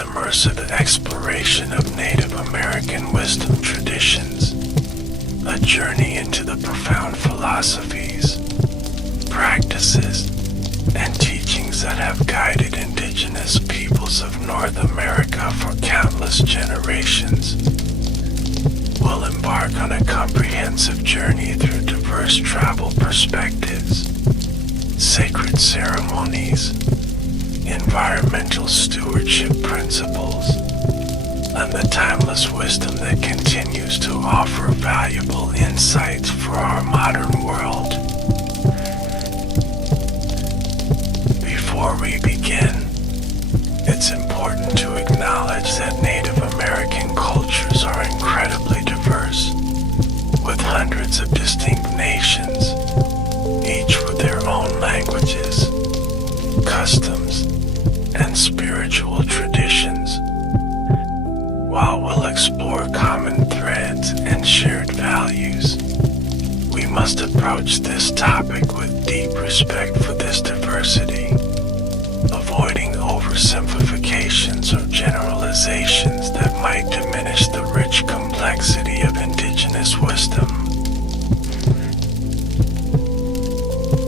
immersive exploration of Native American wisdom traditions, a journey into the profound philosophies, practices, and teachings that have guided indigenous peoples of North America for countless generations. We'll embark on a comprehensive journey through diverse tribal perspectives, sacred ceremonies, environmental stewardship principles, and the timeless wisdom that continues to offer valuable insights for our modern world. Before we begin, it's important to acknowledge that Native American cultures are incredibly diverse, with hundreds of distinct nations, each with their own languages, customs, and spiritual traditions. While we'll explore common threads and shared values, we must approach this topic with deep respect for this diversity, avoiding oversimplifications or generalizations that might diminish the rich complexity of indigenous wisdom.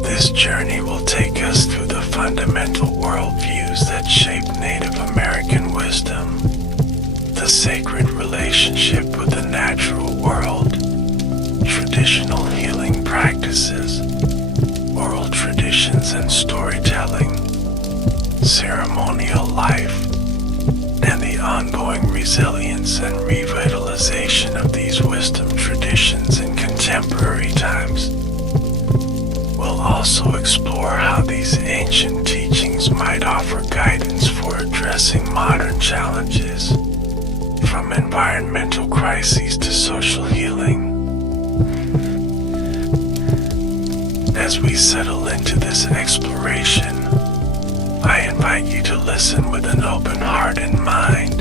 This journey will take us through the fundamental worldviews that shape Native American wisdom, the sacred relationship with the natural world, traditional healing practices, oral traditions and storytelling, ceremonial life, and the ongoing resilience and revitalization of these wisdom traditions in contemporary times. We'll also explore how these ancient teachings might offer guidance for addressing modern challenges, from environmental crises to social healing. As we settle into this exploration, I invite you to listen with an open heart and mind,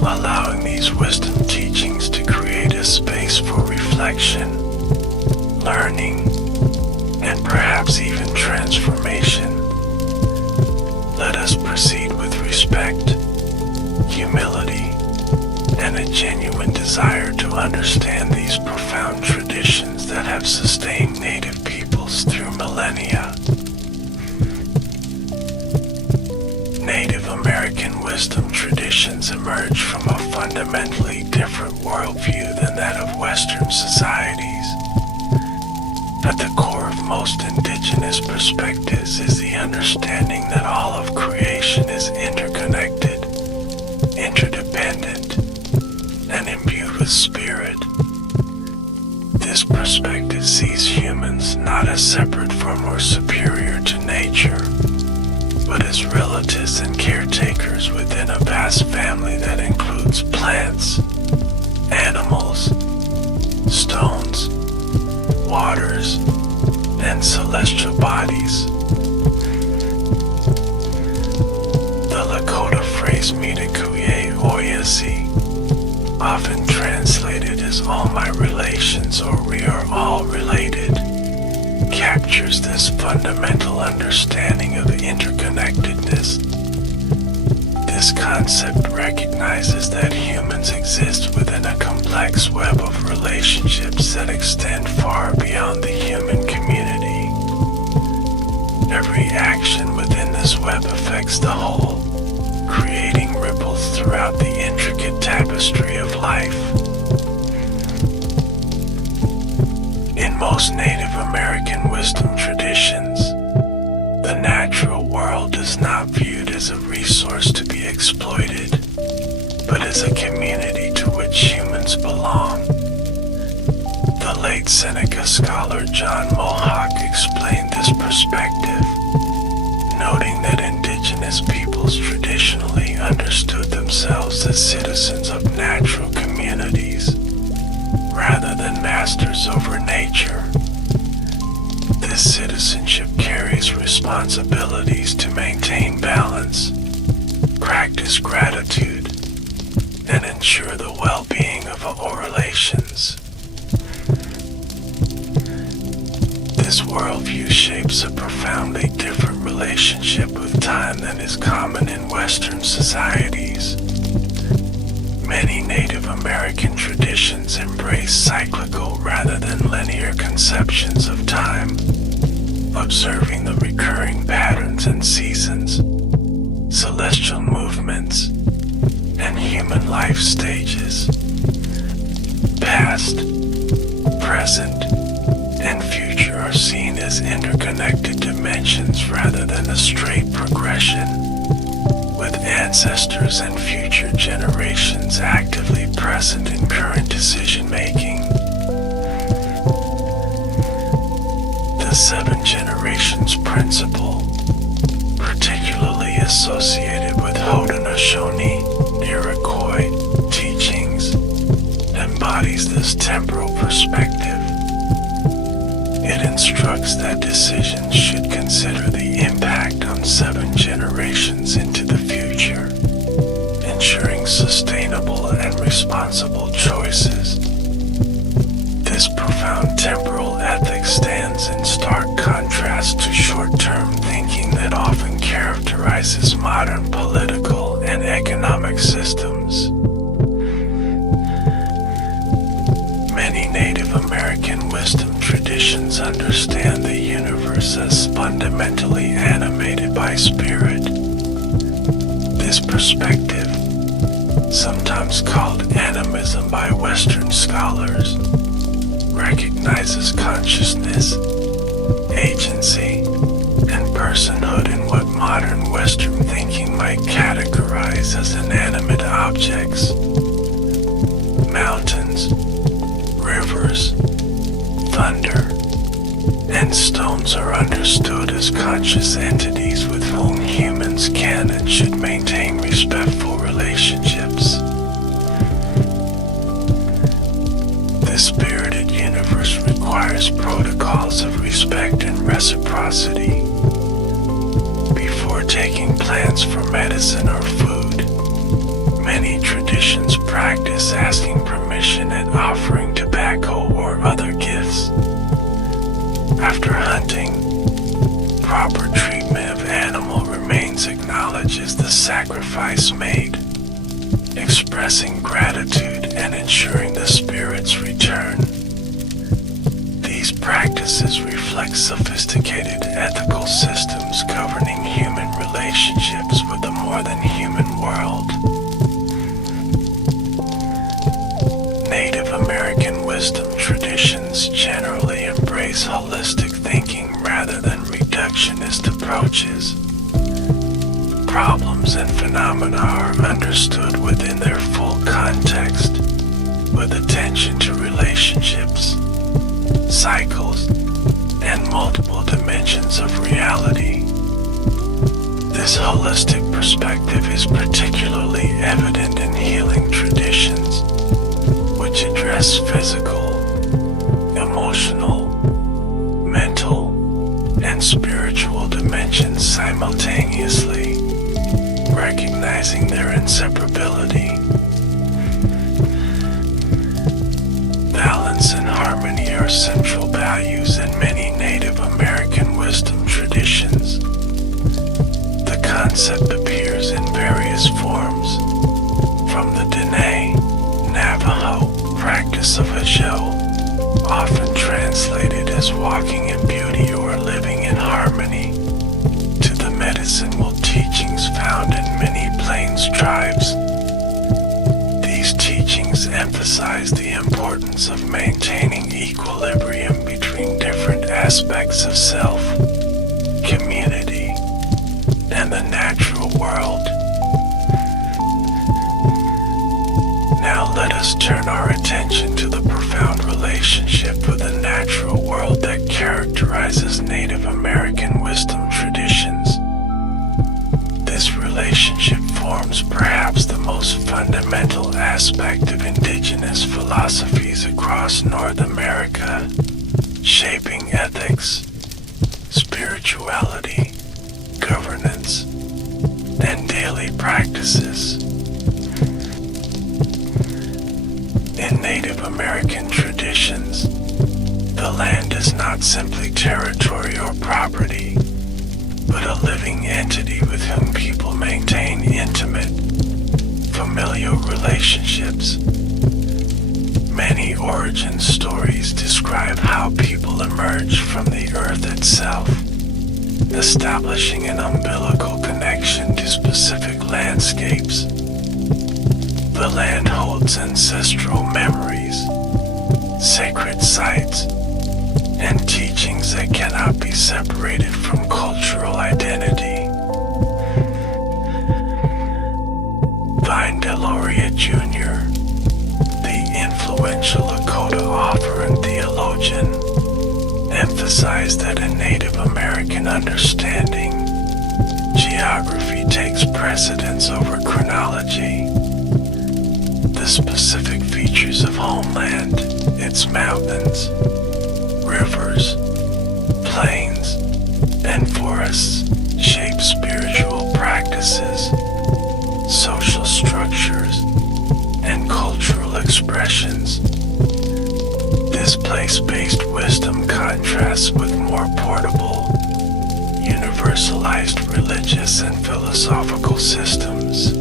allowing these wisdom teachings to create a space for reflection, learning, and perhaps even transformation. Let us proceed with respect, humility, and a genuine desire to understand these profound traditions that have sustained Native peoples through millennia. Native American wisdom traditions emerge from a fundamentally different worldview than that of Western societies. At the core of most indigenous perspectives is the understanding that all of creation is interconnected, interdependent, and imbued with spirit. This perspective sees humans not as separate from or superior to nature, but as relatives and caretakers within a vast family that includes plants, animals, stones, waters, and celestial bodies. The Lakota phrase "Mitikuye Oyasi," often translated as "all my relations" or "we are all related," captures this fundamental understanding of interconnectedness. This concept recognizes that humans exist within a complex web of relationships that extend far beyond the human community. Every action within this web affects the whole, creating ripples throughout the intricate tapestry of life. In most Native American wisdom traditions, the natural world is not viewed as a resource to be exploited, but as a community to which humans belong. The late Seneca scholar John Mohawk explained this perspective, noting that indigenous peoples traditionally understood themselves as citizens of natural communities, rather than masters over nature. This citizenship carries responsibilities to maintain balance, practice gratitude, and ensure the well-being of all relations. This worldview shapes a profoundly different relationship with time than is common in Western societies. traditions embrace cyclical rather than linear conceptions of time, observing the recurring patterns and seasons, celestial movements, and human life stages. Past, present, and future are seen as interconnected dimensions rather than a straight progression, with ancestors and future generations actively present in current decision-making. The 7 generations principle, particularly associated with Haudenosaunee-Iroquois teachings, embodies this temporal perspective. It instructs that decisions should consider the impact on 7 generations into the future, ensuring sustainable and responsible choices. This profound temporal ethic stands in stark contrast to short-term thinking that often characterizes modern political and economic systems. Many Native American wisdom traditions understand the universe as fundamentally animated by spirit. This perspective, sometimes called animism by Western scholars, recognizes consciousness, agency, and personhood in what modern Western thinking might categorize as inanimate objects. Mountains, rivers, thunder, and stones are understood as conscious entities with whom humans can and should maintain respectful relationships. This spirited universe requires protocols of respect and reciprocity. Before taking plants for medicine or food, many traditions practice asking permission and offering tobacco or other gifts. After hunting, proper treatment of animal remains acknowledges the sacrifice made, expressing gratitude and ensuring the spirit's return. These practices reflect sophisticated ethical systems governing human relationships with a more than human world. Native American wisdom traditions generally embrace holistic thinking rather than reductionist approaches. Problems and phenomena are understood within their full context, with attention to relationships, cycles, and multiple dimensions of reality. This holistic perspective is particularly evident in healing traditions, which address physical, emotional, mental, and spiritual dimensions simultaneously, recognizing their inseparability. Balance and harmony are central values in many Native American wisdom traditions. The concept appears in various forms, from the Dene, Navajo practice of Hajjo, often translated as walking in beauty or living in harmony, to the medicinal teachings found in many Plains tribes. These teachings emphasize the importance of maintaining equilibrium between different aspects of self, community, and the natural world. Now let us turn our attention to the profound relationship with the natural world that characterizes Native American wisdom traditions. This relationship forms perhaps the most fundamental aspect of indigenous philosophies across North America, shaping ethics, spirituality, governance, and daily practices. In Native American traditions, the land is not simply territory or property, but a living entity with whom people maintain intimate, familial relationships. origin stories describe how people emerged from the earth itself, establishing an umbilical connection to specific landscapes. The land holds ancestral memories, sacred sites, and teachings that cannot be separated from cultural identity. Vine Deloria Jr., the influential Lakota author and theologian, emphasized that in Native American understanding, geography takes precedence over chronology. The specific features of homeland, its mountains, rivers, plains, and forests shape spiritual practices, social structures, and cultural expressions. This place-based wisdom contrasts with more portable, universalized religious and philosophical systems.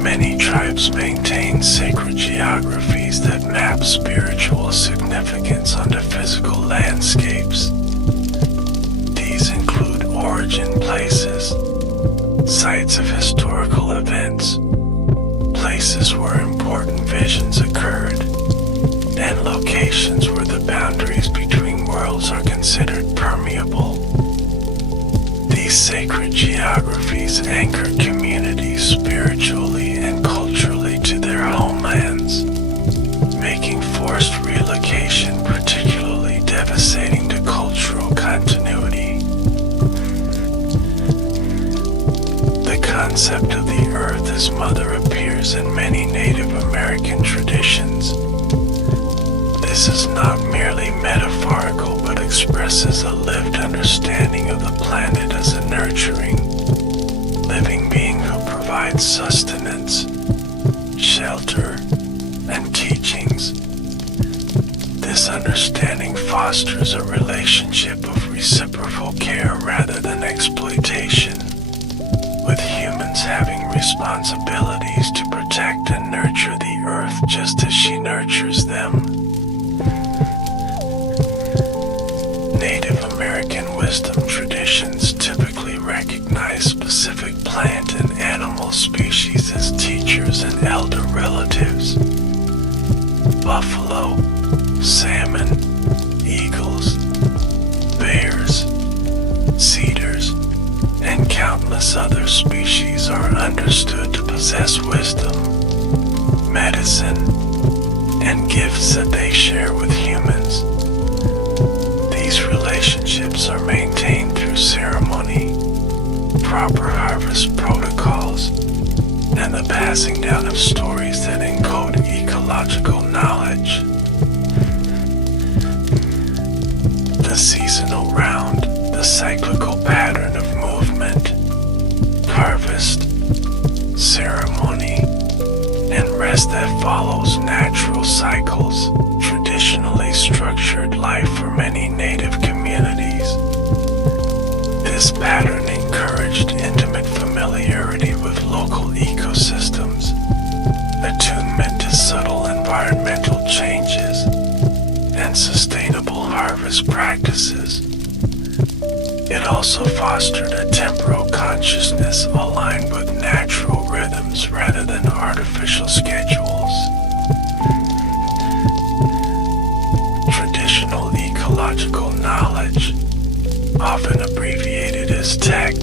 Many tribes maintain sacred geographies that map spiritual significance onto physical landscapes. These include origin places, sites of historical events, places where important visions occurred, and locations where the boundaries between worlds are considered permeable. These sacred geographies anchor communities spiritually and culturally to their homelands, making forced relocation particularly devastating to cultural continuity. The concept of the earth as mother appears in many Native American traditions. This is not merely metaphorical, but expresses a lived understanding of the planet as a nurturing, living being who provides sustenance, shelter, and teachings. This understanding fosters a relationship of reciprocal care rather than exploitation, with humans having responsibilities to protect and nurture the earth just as she nurtures them. Native American wisdom traditions typically recognize specific plant and animal species as teachers and elder relatives. Buffalo, salmon, eagles, bears, cedars, and countless other species are understood to possess wisdom, medicine, and gifts that they share with humans. These relationships are maintained through ceremony, proper harvest protocols, and the passing down of stories that encode ecological knowledge. The seasonal round, the cyclical pattern of movement, harvest, ceremony, and rest that follows natural cycles, traditionally structured life for many Native communities. This pattern encouraged intimate familiarity with local ecosystems, attunement to subtle environmental changes, and sustainable harvest practices. It also fostered a temporal consciousness aligned with natural rhythms rather than artificial schedules. Traditional ecological knowledge, often abbreviated as TEC,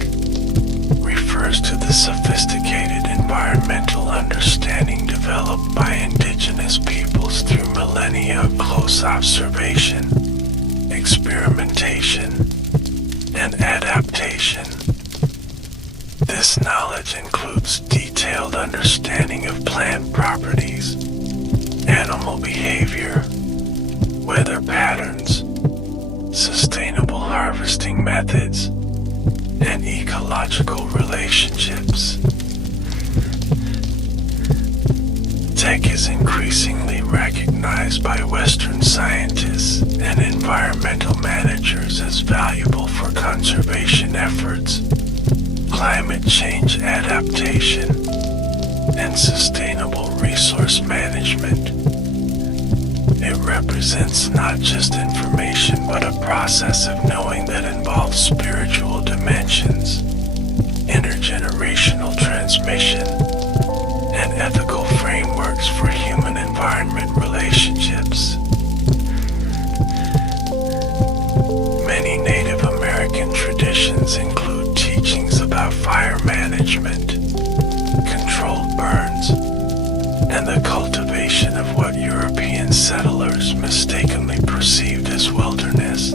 refers to the sophisticated environmental understanding developed by indigenous peoples through millennia of close observation, experimentation, and adaptation. This knowledge includes detailed understanding of plant properties, animal behavior, weather patterns, sustainable harvesting methods, and ecological relationships. Tech is increasingly recognized by Western scientists and environmental managers as valuable for conservation efforts, climate change adaptation, and sustainable resource management. It represents not just information but a process of knowing that involves spiritual dimensions, intergenerational transmission, and ethical frameworks for human-environment relationships. Many Native American traditions include teachings about fire management, controlled burns, and the cultivation of what European settlers mistakenly perceived as wilderness.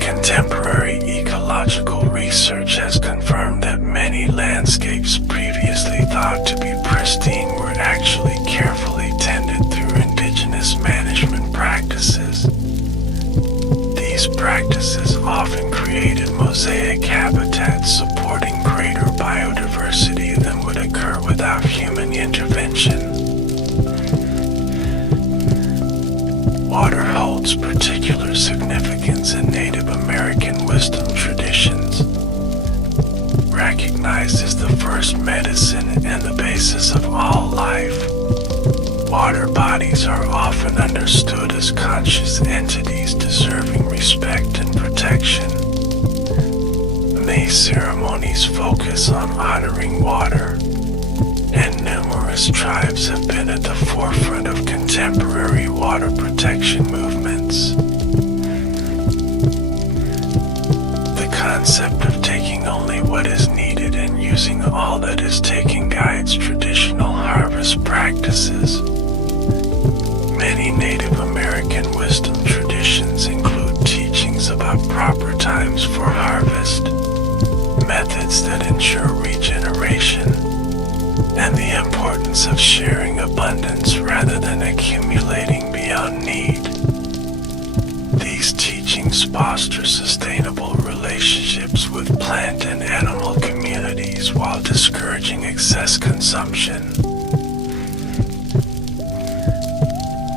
Contemporary ecological research has confirmed that many landscapes previously thought to be pristine were actually carefully tended through indigenous management practices. These practices often created mosaic habitats supporting greater biodiversity than would occur without human intervention. Water holds particular significance in Native American wisdom traditions. Recognized as the first medicine and the basis of all life, water bodies are often understood as conscious entities deserving respect and protection. These ceremonies focus on honoring water, and numerous tribes have been at the forefront of contemporary water protection movements. The concept of taking only what is needed and using all that is taken guides traditional harvest practices. Many Native American wisdom traditions include teachings about proper times for harvest, methods that ensure regeneration, and the importance of sharing abundance rather than accumulating beyond need. These teachings foster sustainable relationships with plant and animal communities while discouraging excess consumption.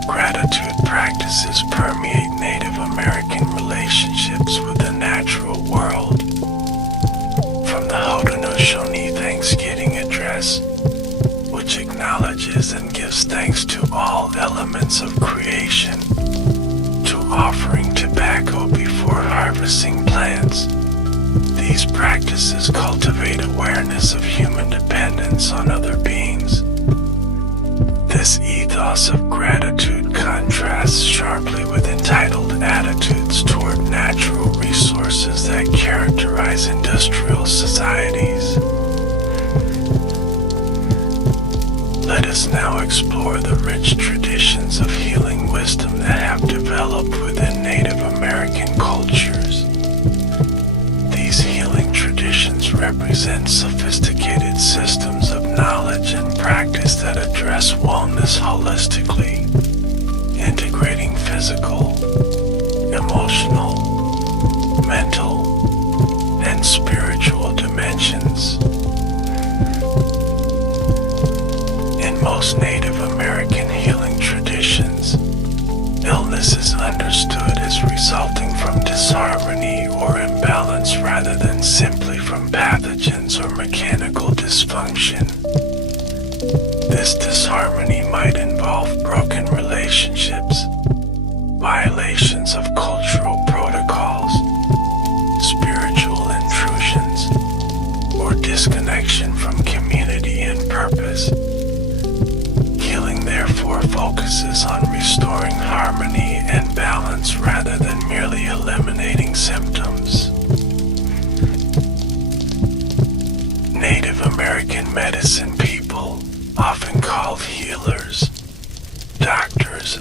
Gratitude practices permeate Native American relationships with the natural world. From the Haudenosaunee Thanksgiving address, which acknowledges and gives thanks to all elements of creation, to offering tobacco before harvesting plants, these practices cultivate awareness of human dependence on other beings. This ethos of gratitude contrasts sharply with entitled attitudes toward natural resources that characterize industrial societies. Let us now explore the rich traditions of healing wisdom that have developed within Native American cultures. These healing traditions represent sophisticated systems of knowledge and practice that address wellness holistically, integrating physical, emotional, mental, and spiritual dimensions. In most Native American healing traditions, illness is understood as resulting from disharmony or imbalance rather than simply from pathogens or mechanical dysfunction. This disharmony might involve broken relationships, violations of cultural protocols, spiritual intrusions, or disconnection from community and purpose. Healing therefore focuses on restoring harmony and balance rather than merely eliminating symptoms. Native American medicine people, often called healers, doctors,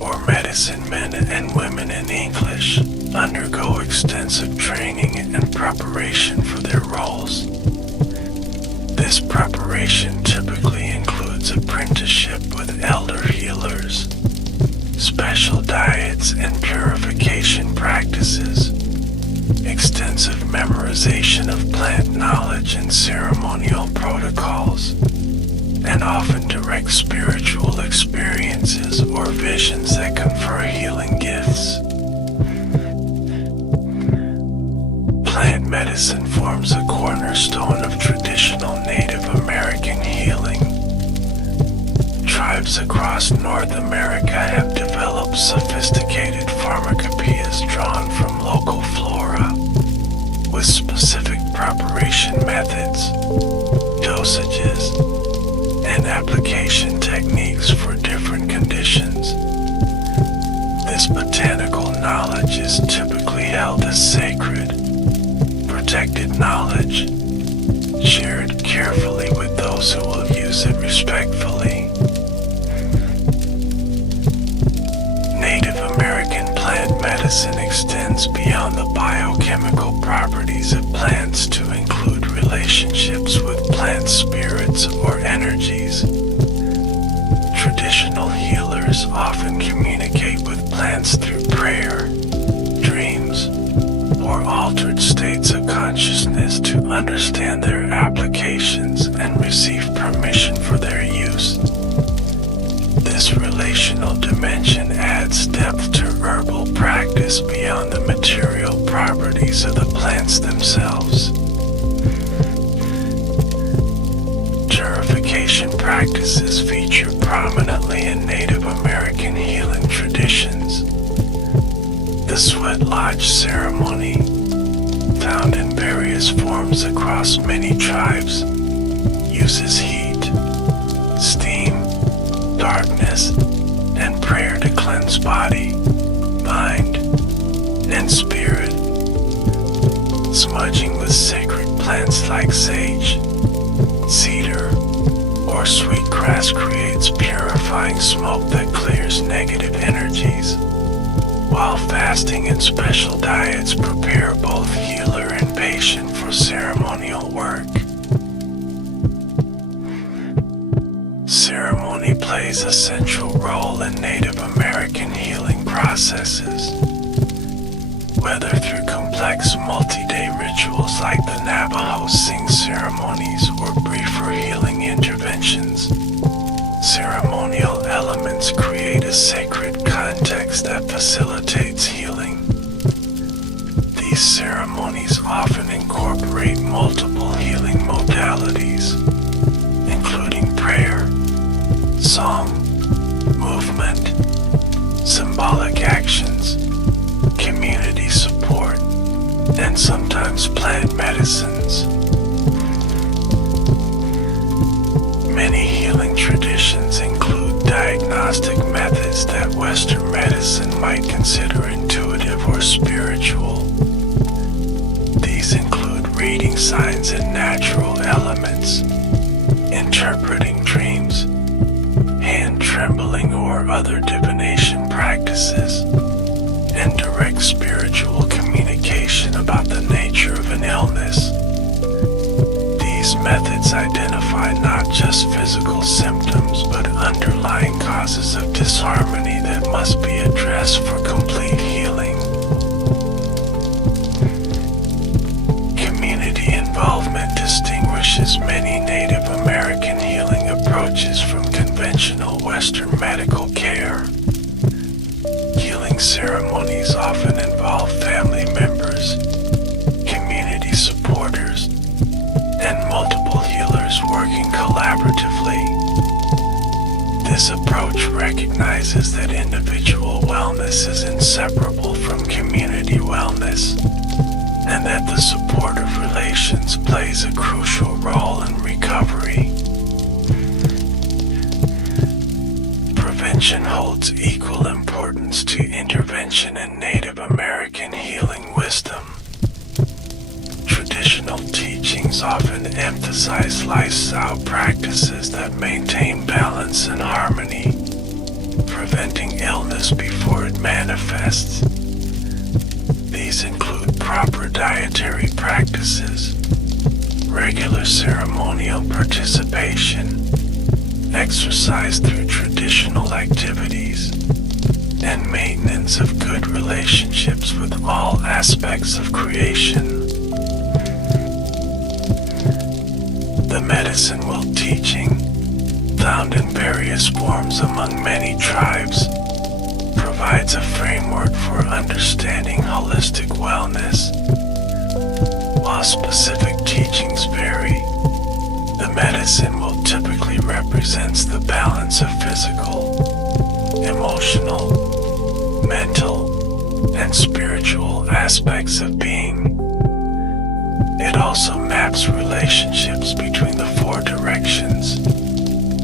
or medicine men and women in English, undergo extensive training and preparation for their roles. This preparation typically includes apprenticeship with elder healers, special diets and purification practices, extensive memorization of plant knowledge and ceremonial protocols, and often direct spiritual experiences or visions that confer healing gifts. Plant medicine forms a cornerstone of traditional Native American healing. across North America have developed sophisticated pharmacopoeias drawn from local flora, with specific preparation methods, dosages, and application techniques for different conditions. This botanical knowledge is typically held as sacred, protected knowledge, shared carefully with those who will use it respectfully. Native American plant medicine extends beyond the biochemical properties of plants to include relationships with plant spirits or energies. Traditional healers often communicate with plants through prayer, dreams, or altered states of consciousness to understand their applications and receive permission for their use. This relational dimension adds depth to herbal practice beyond the material properties of the plants themselves. Purification practices feature prominently in Native American healing traditions. The sweat lodge ceremony, found in various forms across many tribes, uses heat, steam, darkness, and prayer to cleanse body, mind, and spirit. Smudging with sacred plants like sage, cedar, or sweetgrass creates purifying smoke that clears negative energies, while fasting and special diets prepare both healer and patient for ceremonial work. Ceremony plays a central role in Native American healing processes. Whether through complex multi-day rituals like the Navajo Sing ceremonies or briefer healing interventions, ceremonial elements create a sacred context that facilitates healing. These ceremonies often incorporate multiple healing modalities, including prayer, song, movement, symbolic actions, community support, and sometimes plant medicines. Many healing traditions include diagnostic methods that Western medicine might consider intuitive or spiritual. These include reading signs and natural elements, interpreting dreams, hand trembling or other divination practices, and direct spiritual communication about the nature of an illness. These methods identify not just physical symptoms but underlying causes of disharmony that must be addressed for complete healing. Community involvement distinguishes many Native American healing approaches from conventional Western medical care. Healing ceremonies often involve family members, community supporters, and multiple healers working collaboratively. This approach recognizes that individual wellness is inseparable from community wellness, and that the support of relations plays a crucial role in recovery. Prevention holds equal importance to intervention in Native American healing wisdom. Traditional teachings often emphasize lifestyle practices that maintain balance and harmony, preventing illness before it manifests. These include proper dietary practices, regular ceremonial participation, exercise through traditional activities, and maintenance of good relationships with all aspects of creation. The medicine world teaching, found in various forms among many tribes, provides a framework for understanding holistic wellness. While specific teachings vary, the medicine world typically represents the balance of physical, emotional, mental, and spiritual aspects of being. It also maps relationships between the four directions,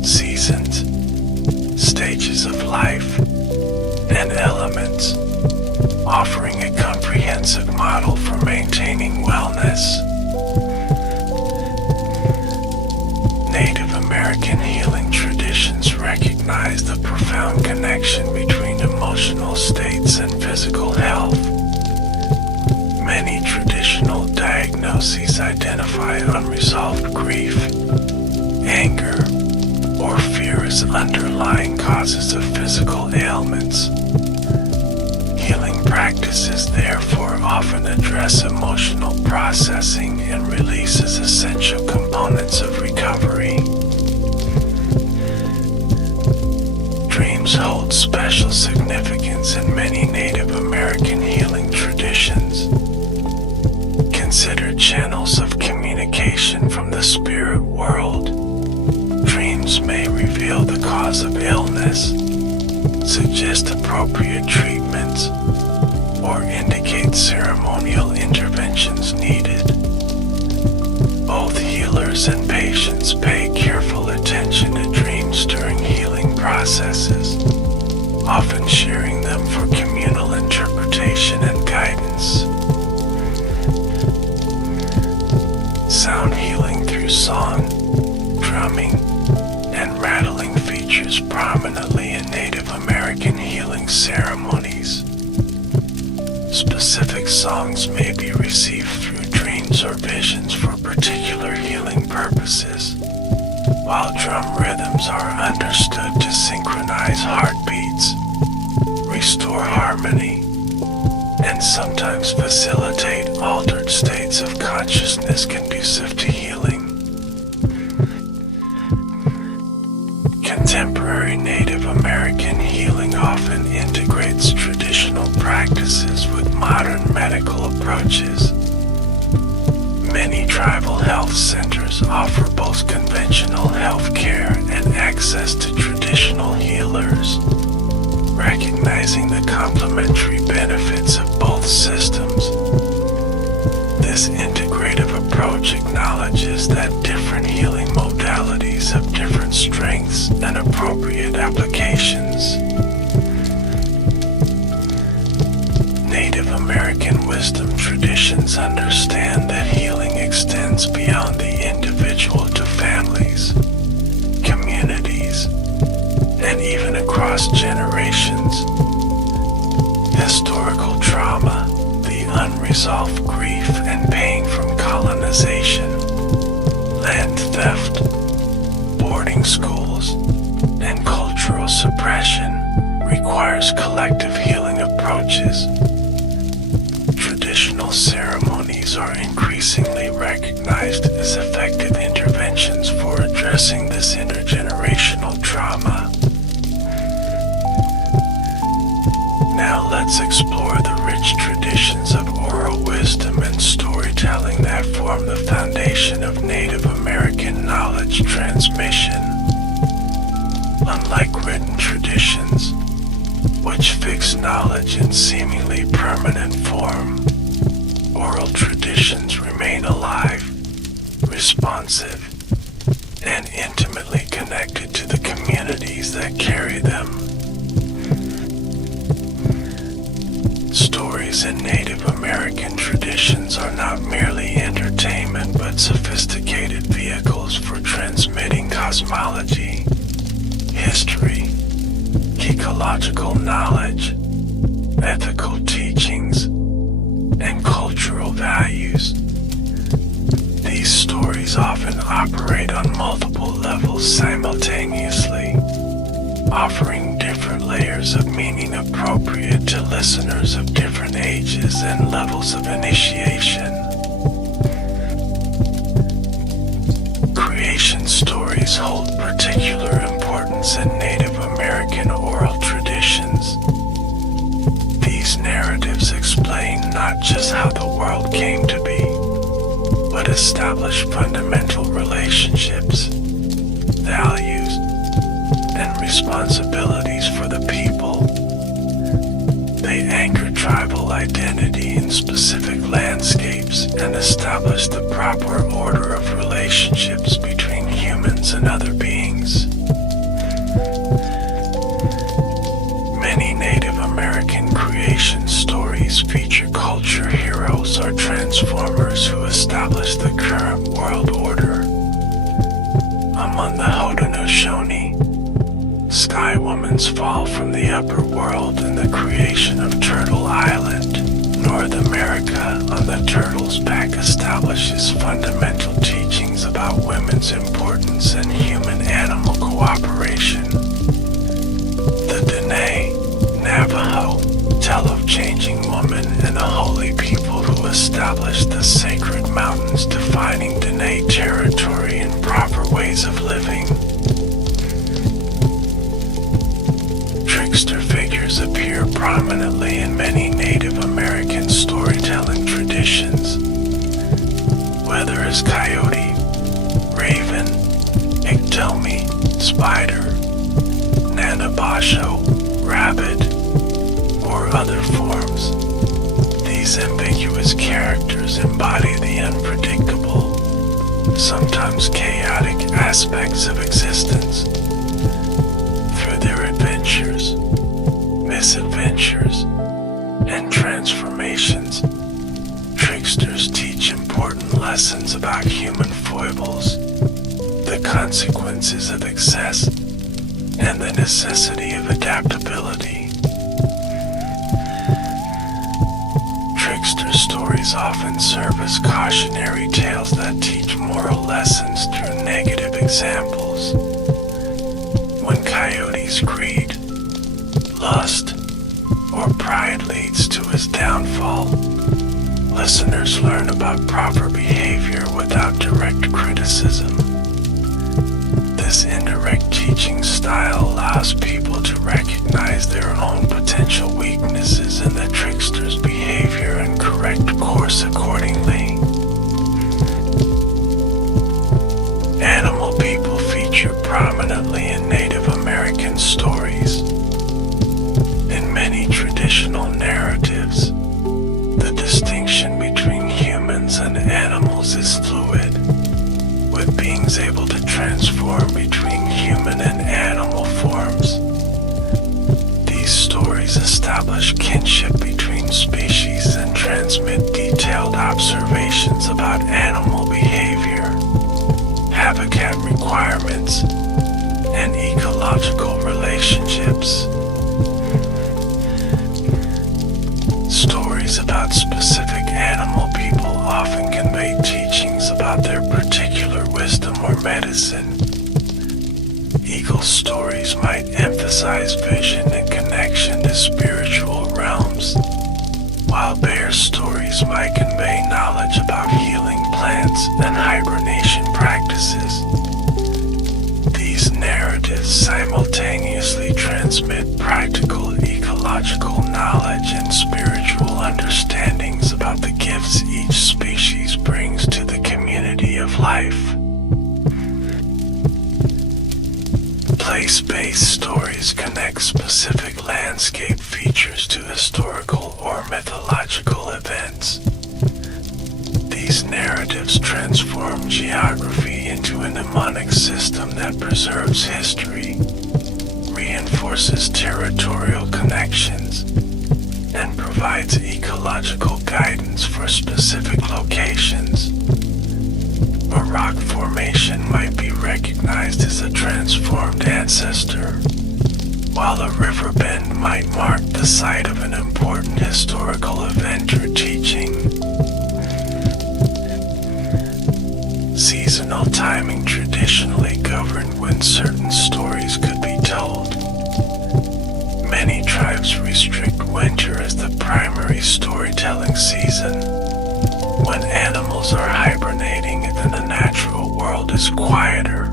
seasons, stages of life, and elements, offering a comprehensive model for maintaining wellness. Native American healing traditions recognize the profound connection between emotional states and physical health. Many traditional diagnoses identify unresolved grief, anger, or fear as underlying causes of physical ailments. Healing practices therefore often address emotional processing and release as essential components of recovery. Dreams hold special significance in many Native American healing traditions. Considered channels of communication from the spirit world, dreams may reveal the cause of illness, suggest appropriate treatments, or indicate ceremonial interventions needed. Both healers and patients pay careful attention to dreams during healing processes, often sharing them for communal interpretation and guidance. Sound healing through song, drumming, and rattling features prominently in Native American healing ceremonies. Specific songs may be received through dreams or visions for particular healing purposes, while drum rhythms are understood to synchronize heartbeats, restore harmony, and sometimes facilitate altered states of consciousness conducive to healing. Contemporary Native American healing often integrates traditional practices with modern medical approaches. Many tribal health centers offer both conventional health care and access to traditional healers, recognizing the complementary benefits of both systems. This integrative approach acknowledges that different healing modalities have different strengths and appropriate applications. Native American wisdom traditions understand that healing extends beyond the individual to families, communities, and even across generations. Historical trauma, the unresolved grief and pain from colonization, land theft, boarding schools, and cultural suppression requires collective healing approaches. Traditional ceremonies are increasingly recognized as effective interventions for addressing this intergenerational trauma. Now let's explore the rich traditions of oral wisdom and storytelling that form the foundation of Native American knowledge transmission. Unlike written traditions, which fix knowledge in seemingly permanent form, oral traditions remain alive, responsive, and intimately connected to the communities that carry them. Stories in Native American traditions are not merely entertainment but sophisticated vehicles for transmitting cosmology, history, ecological knowledge, ethical teachings, and cultural values. These stories often operate on multiple levels simultaneously, offering different layers of meaning appropriate to listeners of different ages and levels of initiation. Creation stories hold particular importance in Native American oral traditions. These narratives explain not just how the world came to be, but establish fundamental relationships, values, and responsibilities for the people. They anchor tribal identity in specific landscapes and establish the proper order of relationships between humans and other beings. Many Native American creation stories feature culture heroes or transformers who establish the current world order. Among the Haudenosaunee, Sky Woman's fall from the upper world and the creation of Turtle Island, North America on the turtle's back establishes fundamental teachings about women's importance and human-animal cooperation. The Dene, Navajo, tell of changing woman and a holy people who established the sacred mountains defining Dene territory and proper ways of living. Trickster figures appear prominently in many Native American storytelling traditions, whether as coyote, raven, Iktomi, spider, Nanabasho, rabbit, or other forms. These ambiguous characters embody the unpredictable, sometimes chaotic aspects of existence. Through their adventures, misadventures, and transformations, tricksters teach important lessons about human foibles, the consequences of excess, and the necessity of adaptability. Trickster stories often serve as cautionary tales that teach moral lessons through negative examples. When Coyote's greed, lust, or pride leads to his downfall, listeners learn about proper behavior without direct criticism. This indirect teaching style allows people to recognize their own potential weaknesses in the trickster's behavior and correct course accordingly. Animal people feature prominently in Native American stories. In many traditional narratives, the distinction between humans and animals is fluid, with beings able to transform between human and animal forms. These stories establish kinship between species and transmit detailed observations about animal behavior, habitat requirements, and ecological relationships. Stories about specific animal people often convey teachings about their particular wisdom or medicine. Eagle stories might emphasize vision and connection to spiritual realms, while bear stories might convey knowledge about healing plants and hibernation practices. These narratives simultaneously transmit practical ecological knowledge and spiritual understandings about the gifts each species brings to the community of life. Place-based stories connect specific landscape features to historical or mythological events. These narratives transform geography into a mnemonic system that preserves history, reinforces territorial connections, and provides ecological guidance for specific locations. A rock formation might be recognized as a transformed ancestor, while a river bend might mark the site of an important historical event or teaching. Seasonal timing traditionally governed when certain stories could be told. Many tribes restrict winter as the primary storytelling season, when animals are hibernating and the natural world is quieter.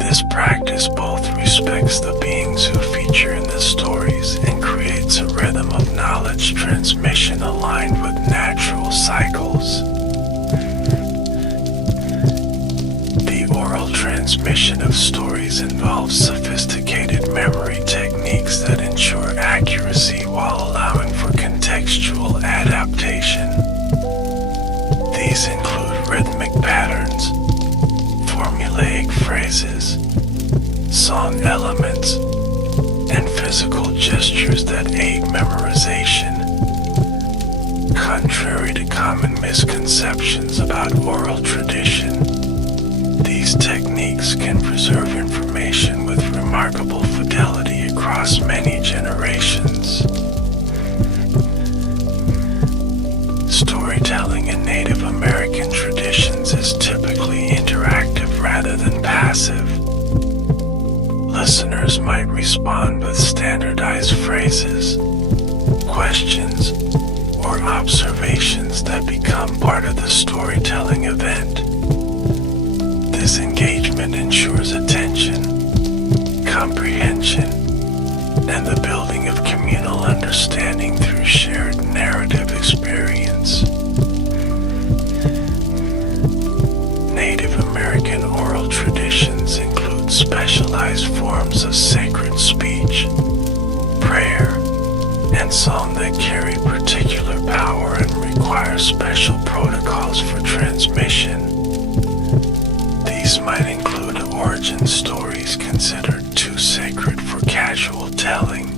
This practice both respects the beings who feature in the stories and creates a rhythm of knowledge transmission aligned with natural cycles. The oral transmission of stories stories involve sophisticated memory techniques that ensure accuracy while allowing for contextual adaptation. These include rhythmic patterns, formulaic phrases, song elements, and physical gestures that aid memorization. Contrary to common misconceptions about oral tradition, these techniques can preserve information with remarkable fidelity across many generations. Storytelling in Native American traditions is typically interactive rather than passive. Listeners might respond with standardized phrases, questions, or observations that become part of the storytelling event. This engagement ensures attention, comprehension, and the building of communal understanding through shared narrative experience. Native American oral traditions include specialized forms of sacred speech, prayer, and song that carry particular power and require special protocols for transmission. These might include origin stories considered too sacred for casual telling,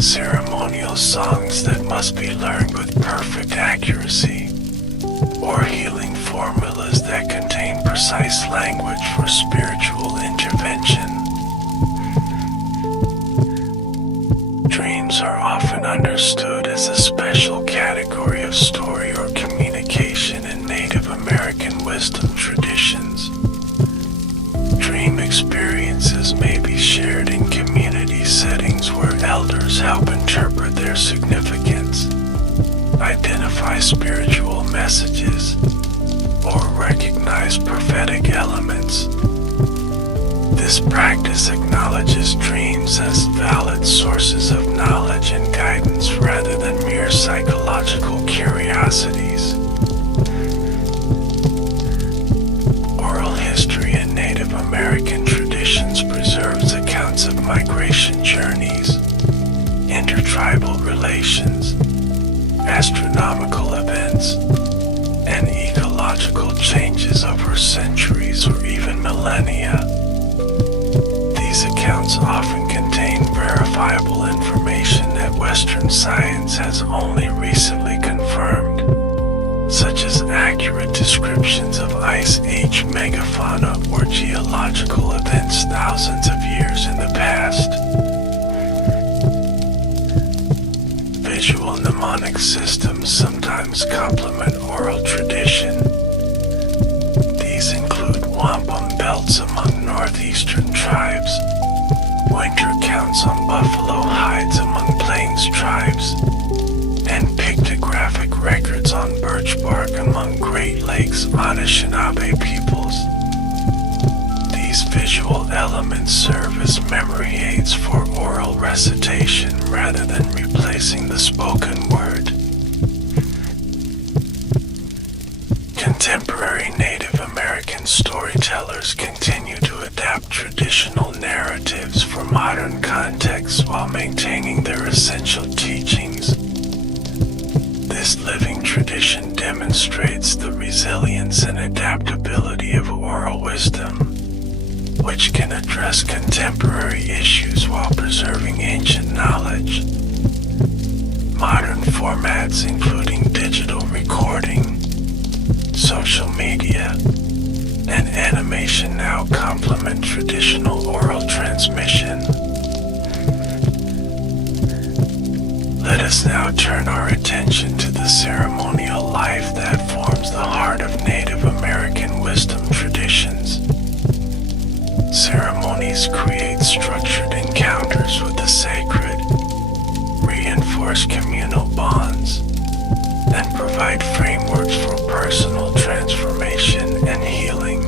ceremonial songs that must be learned with perfect accuracy, or healing formulas that contain precise language for spiritual intervention. Dreams are often understood as a special category of story or communication in Native American wisdom traditions. Dream experiences may be shared in community settings where elders help interpret their significance, identify spiritual messages, or recognize prophetic elements. This practice acknowledges dreams as valid sources of knowledge and guidance rather than mere psychological curiosities. Oral history in Native American traditions preserves accounts of migration journeys, intertribal relations, astronomical events, and ecological changes over centuries or even millennia. These accounts often contain verifiable information that Western science has only recently confirmed, such as accurate descriptions of Ice Age megafauna or geological events thousands of years in the past. Visual mnemonic systems sometimes complement oral tradition. These include wampum belts among northeastern tribes, winter counts on buffalo hides among plains tribes, and pictographic records on birch bark among Great Lakes Anishinaabe peoples. These visual elements serve as memory aids for oral recitation rather than replacing the spoken word. Contemporary Native American storytellers continue to adapt traditional narratives for modern contexts while maintaining their essential teachings. This living tradition demonstrates the resilience and adaptability of oral wisdom, which can address contemporary issues while preserving ancient knowledge. Modern formats including digital recording, social media, and animation now complement traditional oral transmission. Let us now turn our attention to the ceremonial life that forms the heart of Native American wisdom traditions. Ceremonies create structured encounters with the sacred, reinforce communal bonds, and provide frameworks for personal transformation and healing.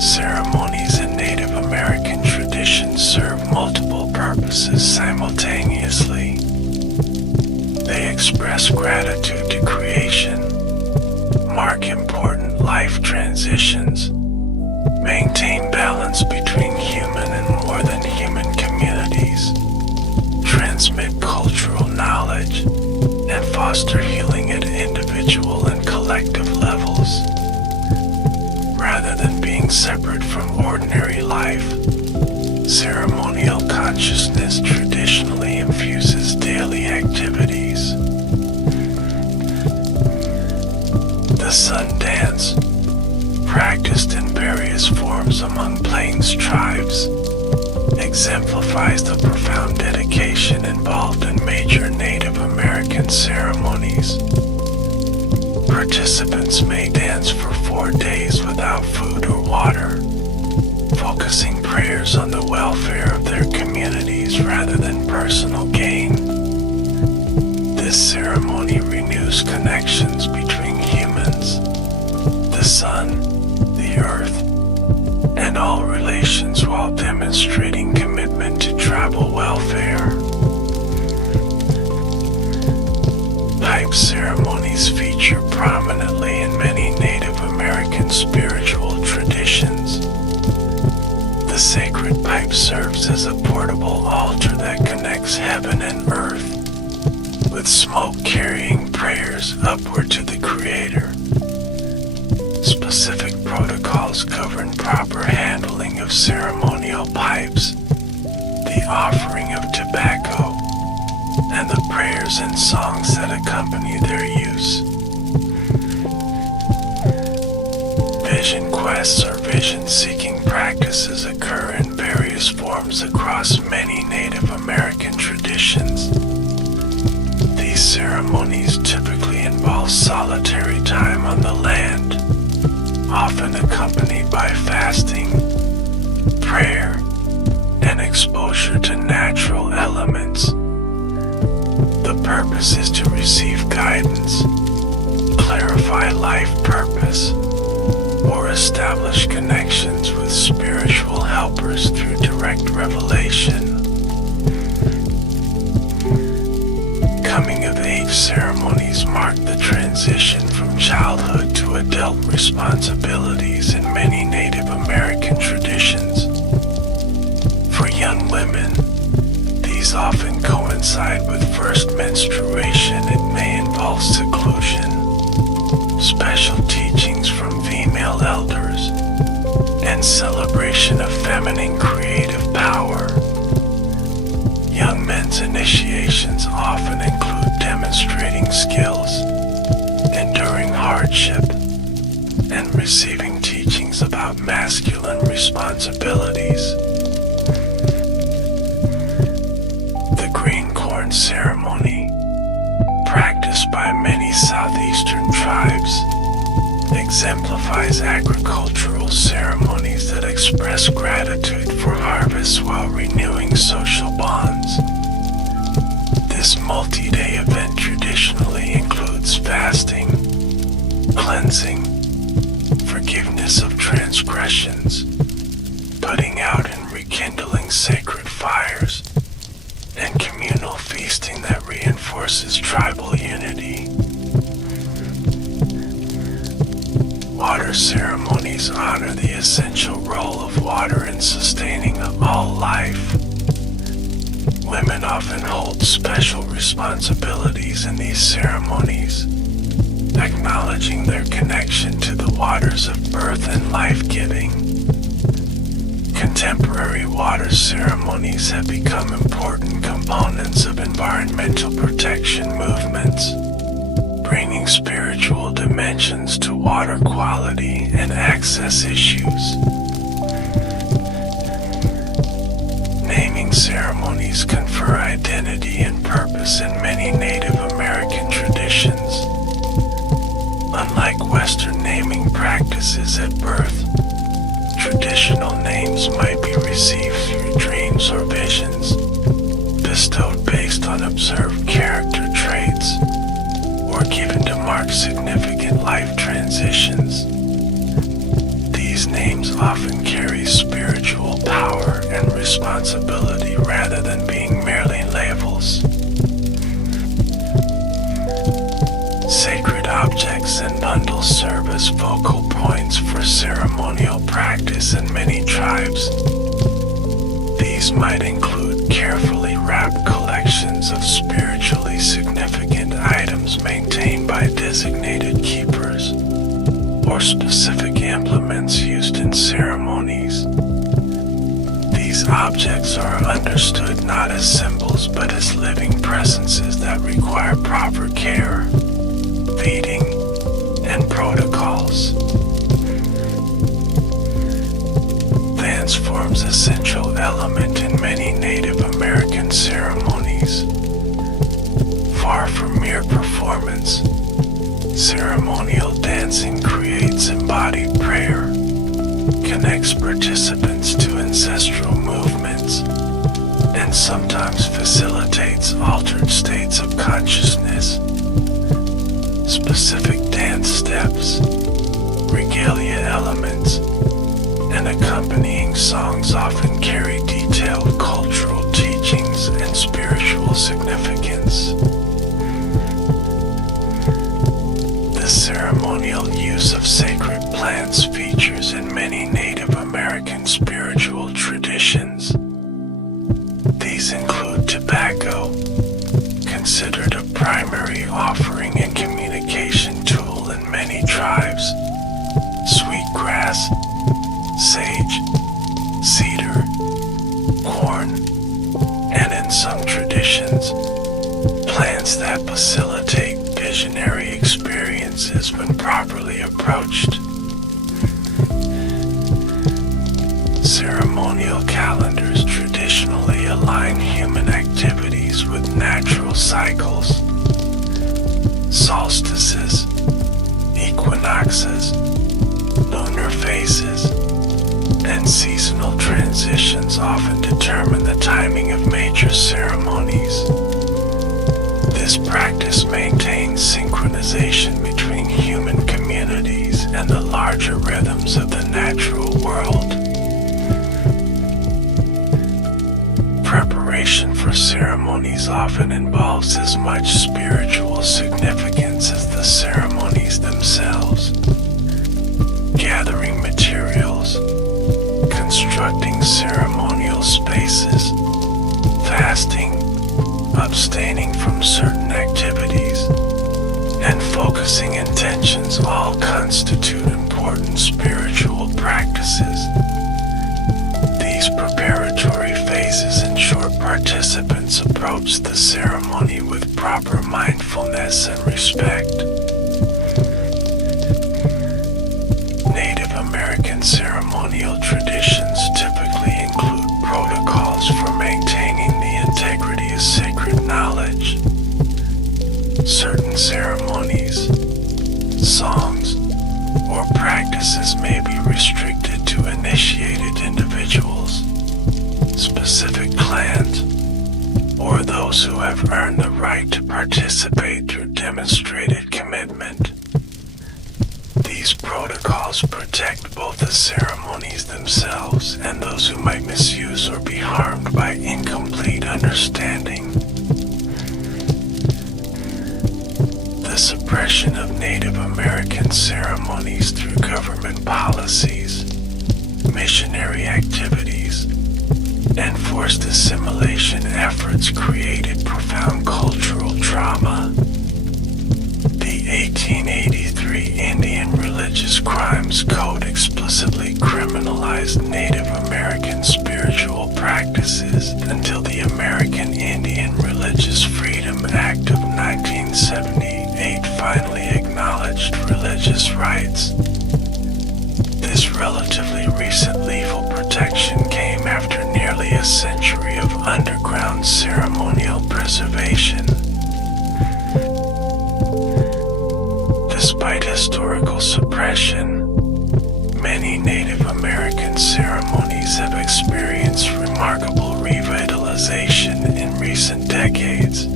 Ceremonies in Native American traditions serve multiple purposes simultaneously. They express gratitude to creation The sun dance, practiced in various forms among Plains tribes, exemplifies the profound dedication involved in major Native American ceremonies. Participants may dance for 4 days without food or water, focusing prayers on the welfare of their communities rather than personal gain. This ceremony renews connections between humans, the sun, the earth, and all relations while demonstrating commitment to tribal welfare. Pipe ceremonies feature prominently in many Native American spiritual traditions. The sacred pipe serves as a portable altar that connects heaven and earth, with smoke carrying prayers upward to the Creator. Specific protocols govern proper handling of ceremonial pipes, the offering of tobacco, and the prayers and songs that accompany their use. Vision quests or vision-seeking practices occur in various forms across many Native American traditions. These ceremonies typically involve solitary time on the land, often accompanied by fasting, prayer, and exposure to natural elements. The purpose is to receive guidance, clarify life purpose, or establish connections with spiritual helpers through direct revelation. Coming-of-age ceremonies mark the transition from childhood to adult responsibilities in many Native American traditions. For young women, these often coincide with first menstruation and may involve seclusion, special teachings from female elders, and celebration of feminine creative power. Young men's initiations often include demonstrating skills, enduring hardship, and receiving teachings about masculine responsibilities. The green corn ceremony, practiced by many southeastern tribes, exemplifies agricultural ceremonies that express gratitude for harvests while renewing social bonds. This multi-day event traditionally includes fasting, cleansing, forgiveness of transgressions, putting out and rekindling sacred fires, and communal feasting that reinforces tribal unity. Water ceremonies honor the essential role of water in sustaining all life. Women often hold special responsibilities in these ceremonies, acknowledging their connection to the waters of birth and life-giving. Contemporary water ceremonies have become important components of environmental protection movements, bringing spiritual dimensions to water quality and access issues. Naming ceremonies confer identity and purpose in many Native American traditions. Unlike Western naming practices at birth, traditional names might be received through dreams or visions, bestowed based on observed character traits, or given to mark significant life transitions. These names often carry spiritual power and responsibility rather than being merely labels. Sacred objects and bundles serve as focal points for ceremonial practice in many tribes. These might include carefully wrapped collections of spiritually significant items maintained by designated keepers, or specific implements used in ceremonies. These objects are understood not as symbols but as living presences that require proper care, feeding, and protocol. Ceremonial dancing creates embodied prayer, connects participants to ancestral movements, and sometimes facilitates altered states of consciousness. Specific dance steps, regalia elements, and accompanying songs often carry detailed cultural teachings and spiritual significance. The ceremonial use of sacred plants features in many Native American spiritual traditions. These include tobacco, considered a primary offering and communication tool in many tribes, sweetgrass, sage, cedar, corn, and in some traditions, plants that facilitate visionary experiences when properly approached. Ceremonial calendars traditionally align human activities with natural cycles. Solstices, equinoxes, lunar phases, and seasonal transitions often determine the timing of major ceremonies. This practice maintains synchronization between human communities and the larger rhythms of the natural world. Preparation for ceremonies often involves as much spiritual significance as the ceremonies themselves. Gathering materials, constructing ceremonial spaces, fasting, abstaining from certain activities, and focusing intentions all constitute important spiritual practices. These preparatory phases ensure participants approach the ceremony with proper mindfulness and respect. Native American ceremonial traditions typically include protocols for maintaining the integrity of sacred knowledge. Certain ceremonies, songs, or practices may be restricted to initiated individuals, specific clans, or those who have earned the right to participate through demonstrated commitment. These protocols protect both the ceremonies themselves and those who might misuse or be harmed by incomplete understanding. The suppression of Native American ceremonies through government policies, missionary activities, and forced assimilation efforts created profound cultural trauma. The 1883 Indian Religious Crimes Code explicitly criminalized Native American spiritual practices until the American Indian Religious Freedom Act of 1978 finally acknowledged religious rights. This relatively recent legal protection came after nearly a century of underground ceremonial preservation. Despite historical suppression, many Native American ceremonies have experienced remarkable revitalization in recent decades.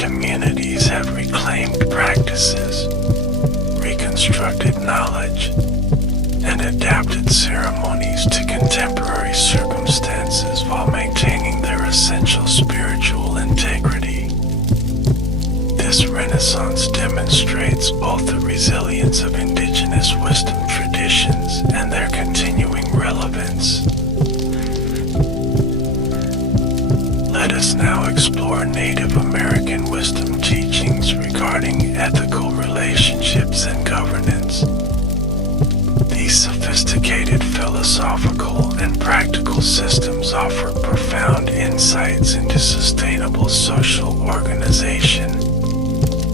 Communities have reclaimed practices, reconstructed knowledge, and adapted ceremonies to contemporary circumstances while maintaining their essential spiritual integrity. This renaissance demonstrates both the resilience of indigenous wisdom traditions and their continuing relevance. Let us now explore Native American wisdom teachings regarding ethical relationships and governance. These sophisticated philosophical and practical systems offer profound insights into sustainable social organization,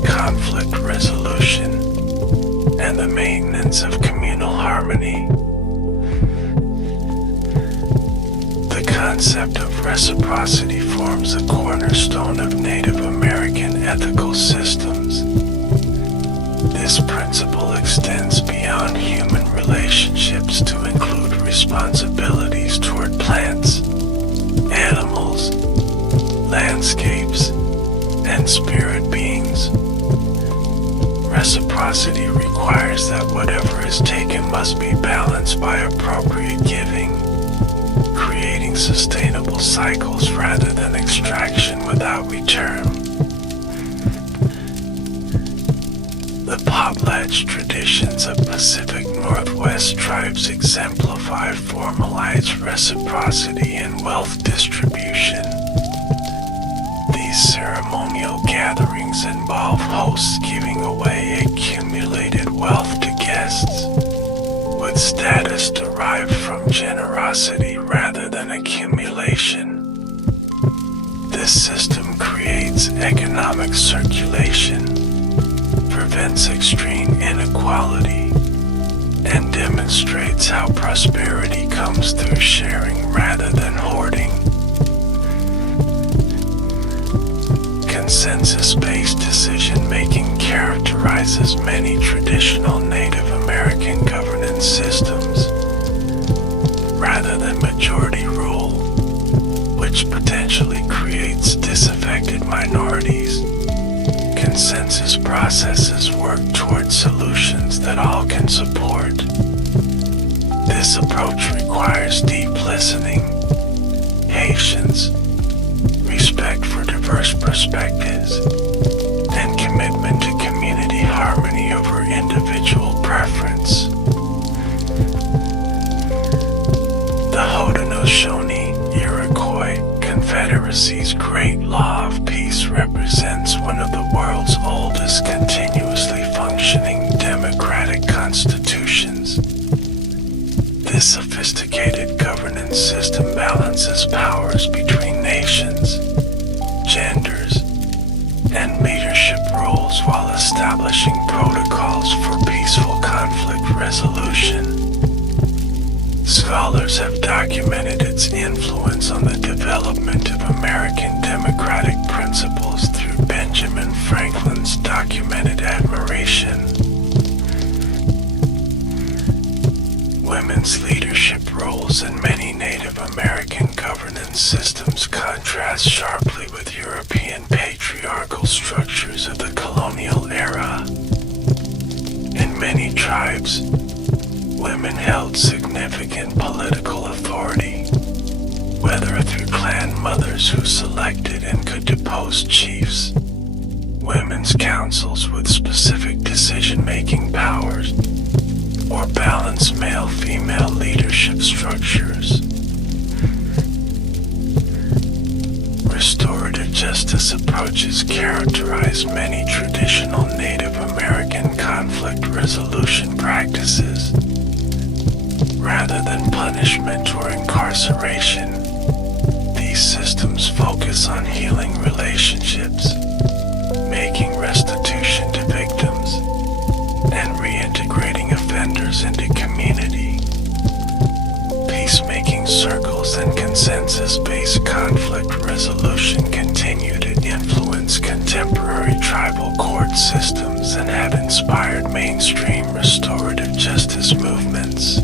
conflict resolution, and the maintenance of communal harmony. The concept of reciprocity forms a cornerstone of Native American ethical systems. This principle extends beyond human relationships to include responsibilities toward plants, animals, landscapes, and spirit beings. Reciprocity requires that whatever is taken must be balanced by appropriate giving, creating sustainable cycles rather than extraction without return. The potlatch traditions of Pacific Northwest tribes exemplify formalized reciprocity in wealth distribution. These ceremonial gatherings involve hosts giving away accumulated wealth to guests, with status derived from generosity rather than accumulation. This system creates economic circulation, prevents extreme inequality, and demonstrates how prosperity comes through sharing rather than hoarding. Consensus-based decision-making characterizes many traditional Native American governance systems, rather than majority rule, which potentially creates disaffected minorities. Consensus processes work toward solutions that all can support. This approach requires deep listening, patience, respect for diverse perspectives, and commitment to community harmony over individual preference. The Haudenosaunee-Iroquois Confederacy's Great Law of Peace represents one of the world's oldest continuously functioning democratic constitutions. This sophisticated governance system balances powers between nations, genders, and leadership roles while establishing protocols for peaceful conflict resolution. Scholars have documented its influence on the development of American democratic principles through Benjamin Franklin's documented admiration. Women's leadership roles in many Native American governance systems contrast sharply with European patriarchal structures of the colonial era. In many tribes, women held significant political authority, whether through clan mothers who selected and could depose chiefs, women's councils with specific decision-making powers, or balanced male-female leadership structures. Restorative justice approaches characterize many traditional Native American conflict resolution practices. Rather than punishment or incarceration, these systems focus on healing relationships, making restitution to victims, and reintegrating offenders into community. Peacemaking circles and consensus-based conflict resolution continue to influence contemporary tribal court systems and have inspired mainstream restorative justice movements.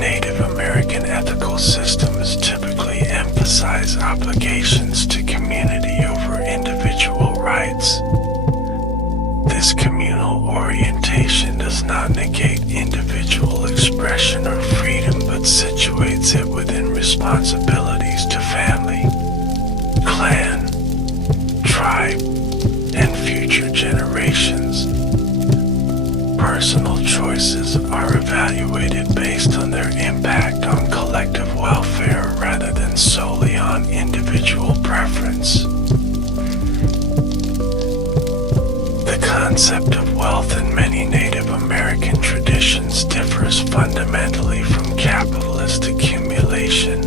Native American ethical systems typically emphasize obligations to community over individual rights. This communal orientation does not negate individual expression or freedom, but situates it within responsibilities to family, clan, tribe, and future generations. Personal choices are evaluated based on their impact on collective welfare rather than solely on individual preference. The concept of wealth in many Native American traditions differs fundamentally from capitalist accumulation.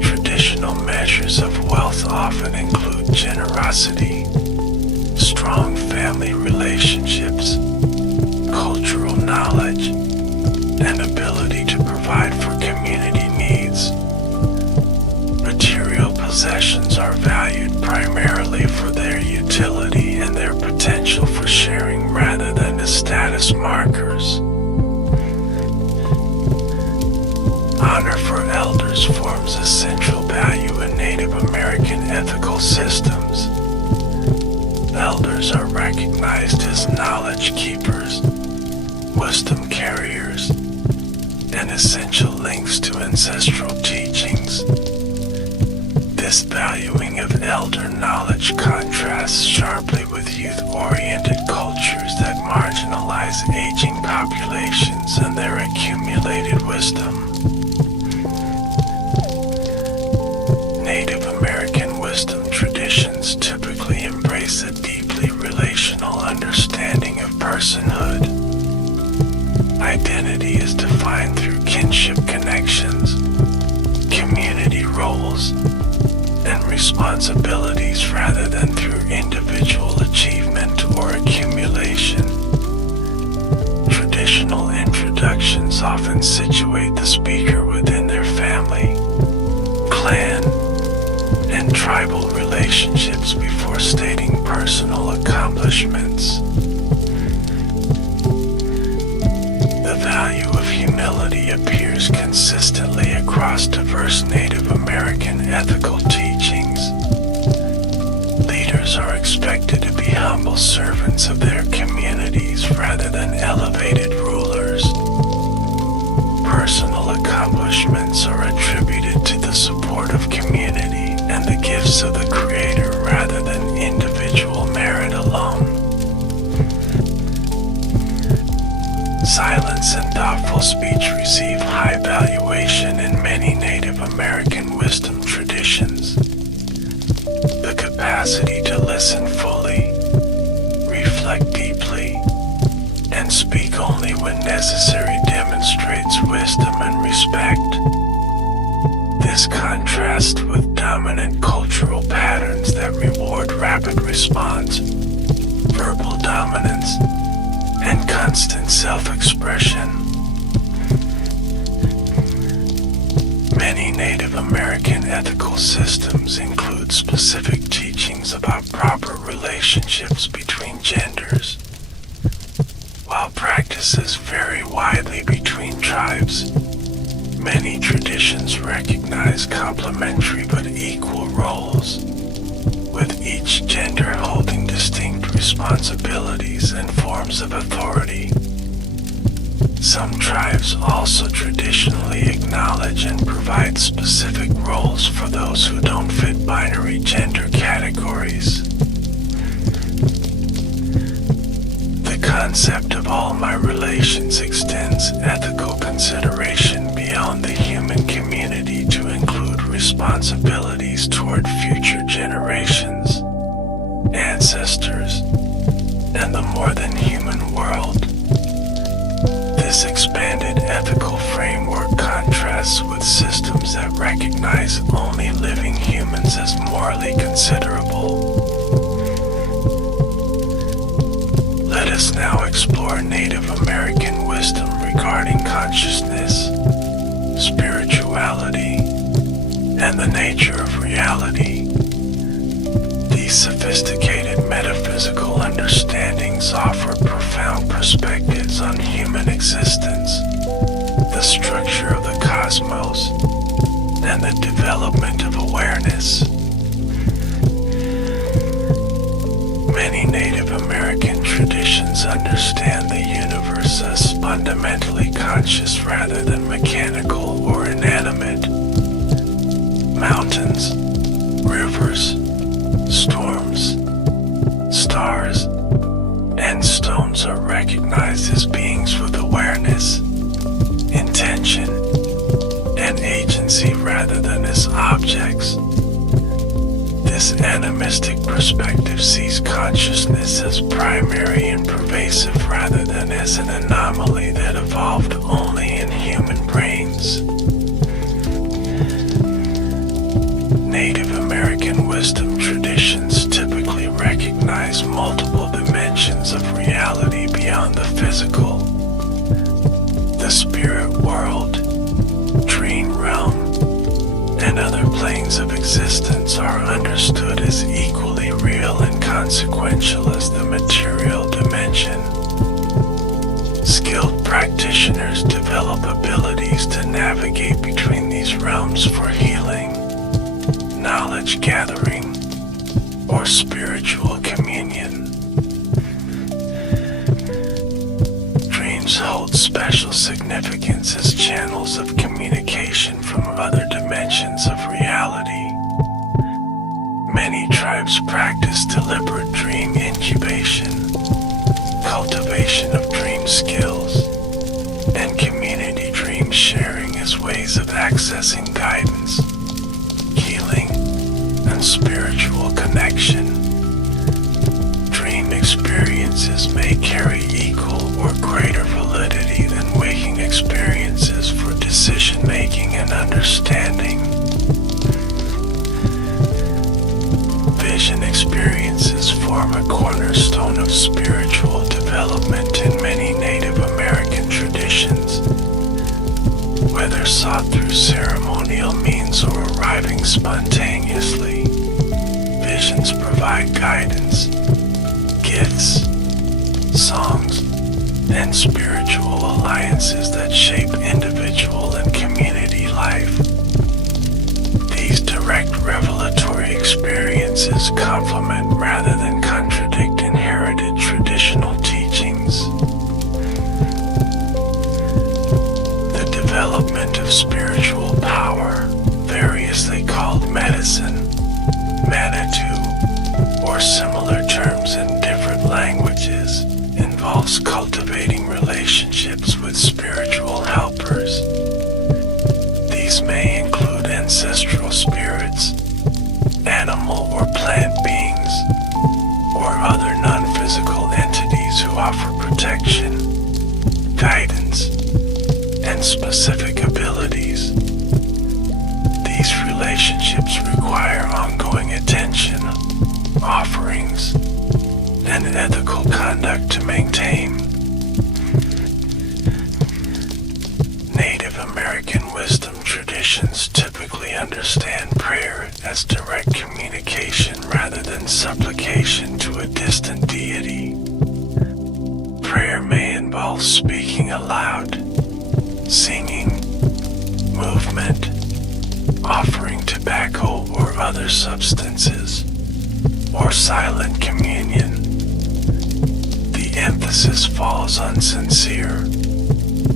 Traditional measures of wealth often include generosity, strong family relationships, cultural knowledge, and ability to provide for community needs. Material possessions are valued primarily for their utility timeless markers. Honor for elders forms a central value in Native American ethical systems. Elders are recognized as knowledge keepers, wisdom carriers, and essential links to ancestral teachings. This valuing of elder knowledge contrasts sharply with youth-oriented cultures that marginalize aging populations and their accumulated wisdom. Native American wisdom traditions typically embrace a deeply relational understanding of personhood. Identity is defined through kinship connections, community roles, and responsibilities rather than through individual achievement or accumulation. Traditional introductions often situate the speaker within their family, clan, and tribal relationships before stating personal accomplishments. The value of humility appears consistently across diverse Native American ethical teachings. Leaders are expected to be humble servants of their communities rather than elevated rulers. Personal accomplishments are attributed to the support of community and the gifts of the Creator rather than individual merit alone. Silence and thoughtful speech receive high valuation in many Native American wisdom traditions. The capacity to listen fully, reflect deeply, and speak only when necessary demonstrates wisdom and respect. This contrasts with dominant cultural patterns that reward rapid response, verbal dominance, and constant self-expression. Many Native American ethical systems include specific teachings about proper relationships between genders. While practices vary widely between tribes, many traditions recognize complementary but equal roles, with each gender holding distinct responsibilities and forms of authority. Some tribes also traditionally acknowledge and provide specific roles for those who don't fit binary gender categories. The concept of all my relations extends ethical consideration beyond the human community to include responsibilities toward future generations, ancestors, and the more than human world. This expanded ethical framework contrasts with systems that recognize only living humans as morally considerable. Let us now explore Native American wisdom regarding consciousness, spirituality, and the nature of reality. These sophisticated metaphysical understandings offer profound perspectives on human existence, the structure of the cosmos, and the development of awareness. Many Native American traditions understand the universe as fundamentally conscious rather than mechanical or inanimate. Mountains, rivers, storms, stars, and stones are recognized as beings with awareness, intention, and agency rather than as objects. This animistic perspective sees consciousness as primary and pervasive rather than as an anomaly that evolved only in human brains. Native American wisdom traditions typically recognize multiple dimensions of reality beyond the physical. The spirit world, dream realm, and other planes of existence are understood as equally real and consequential as the material dimension. Skilled practitioners develop abilities to navigate between these realms for healing, knowledge gathering, or spiritual communion. Dreams hold special significance as channels of communication from other dimensions of reality. Many tribes practice deliberate dream incubation, cultivation of dream skills, and community dream sharing as ways of accessing guidance, healing, and spiritual connection. Dream experiences may carry equal or greater validity than waking experiences for decision-making and understanding. Vision experiences form a cornerstone of spiritual development in many Native American traditions. Whether sought through ceremonial means or arriving spontaneously, visions provide guidance, gifts, songs, and spiritual alliances that shape individual and community life. These direct revelatory experiences complement rather than contradict inherited traditional teachings. The development of spiritual power, variously called medicine, meditative, or similar terms in different languages, involves cultivating relationships with spiritual helpers. These may include ancestral spirits, animal or plant beings, or other non-physical entities who offer protection, guidance, and specific abilities. These relationships require ongoing attention, offerings, and ethical conduct to maintain. Native American wisdom traditions typically understand prayer as direct communication rather than supplication to a distant deity. Prayer may involve speaking aloud, singing, movement, offering tobacco or other substances, or silent communion. The emphasis falls on sincere,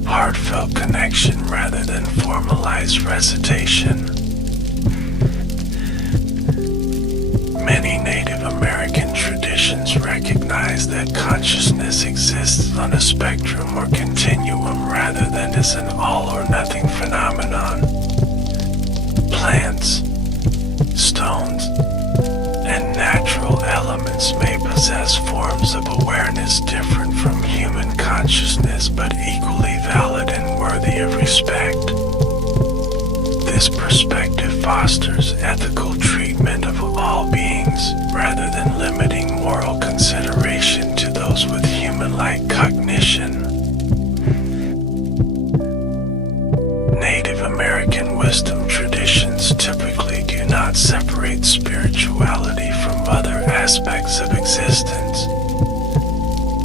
heartfelt connection rather than formalized recitation. Many Native American traditions recognize that consciousness exists on a spectrum or continuum rather than as an all-or-nothing phenomenon. Plants, stones, and natural elements may possess forms of awareness different from human consciousness but equally valid and worthy of respect. This perspective fosters ethical treatment of all beings rather than limiting moral consideration to those with human-like cognition. Native American wisdom traditions typically do not separate spirituality from other aspects of existence.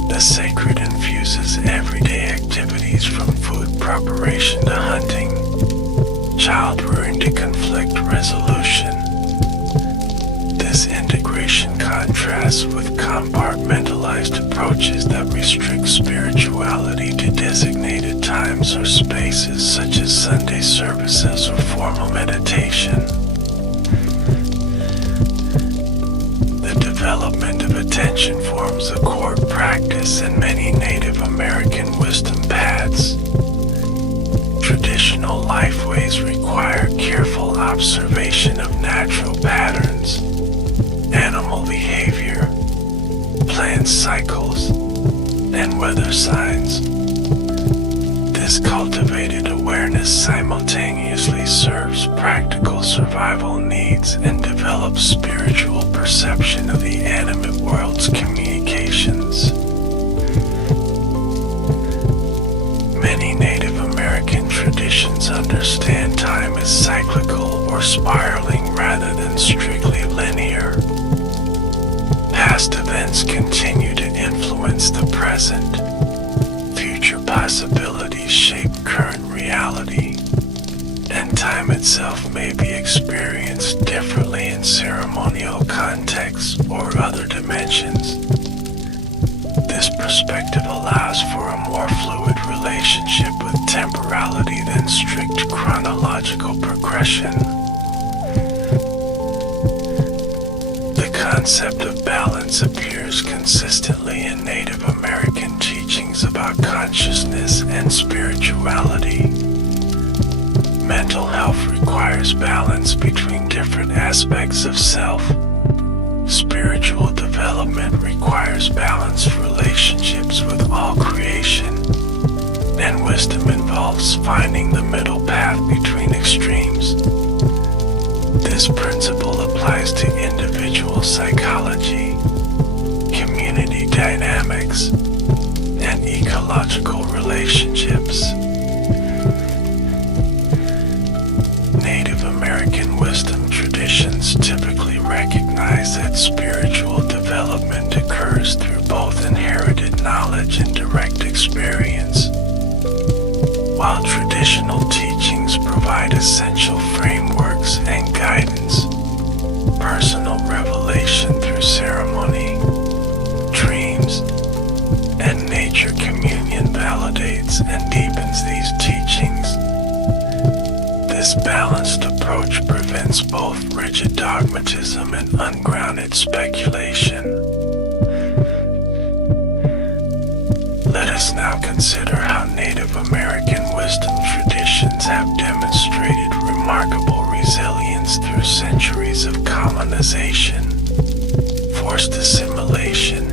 The sacred infuses everyday activities from food preparation to hunting, child rearing to conflict resolution. This integration contrasts with compartmentalized approaches that restrict spirituality to designated times or spaces such as Sunday services or formal meditation. The development of attention forms a core practice in many Native American wisdom paths. Traditional lifeways require careful observation of natural patterns, animal behavior, plant cycles, and weather signs. This cultivated awareness simultaneously serves practical survival needs and develops spiritual perception of the animate world's communications. Many Native American traditions understand time as cyclical or spiraling rather than strictly linear. Past events continue to influence the present. Future future possibilities shape current reality, and time itself may be experienced differently in ceremonial contexts or other dimensions. This perspective allows for a more fluid relationship with temporality than strict chronological progression. The concept of balance appears consistently in Native American teachings about consciousness and spirituality. Mental health requires balance between different aspects of self. Spiritual development requires balanced relationships with all creation, and wisdom involves finding the middle path between extremes. This principle applies to individual psychology, community dynamics, and ecological relationships. Native American wisdom traditions typically recognize that spiritual development occurs through both inherited knowledge and direct experience. While traditional teachings provide essential frameworks and guidance, personal revelation through ceremony, dreams, and nature communion validates and deepens these teachings. This balanced approach prevents both rigid dogmatism and ungrounded speculation. Let us now consider how Native American wisdom traditions have demonstrated remarkable resilience through centuries of colonization, forced assimilation,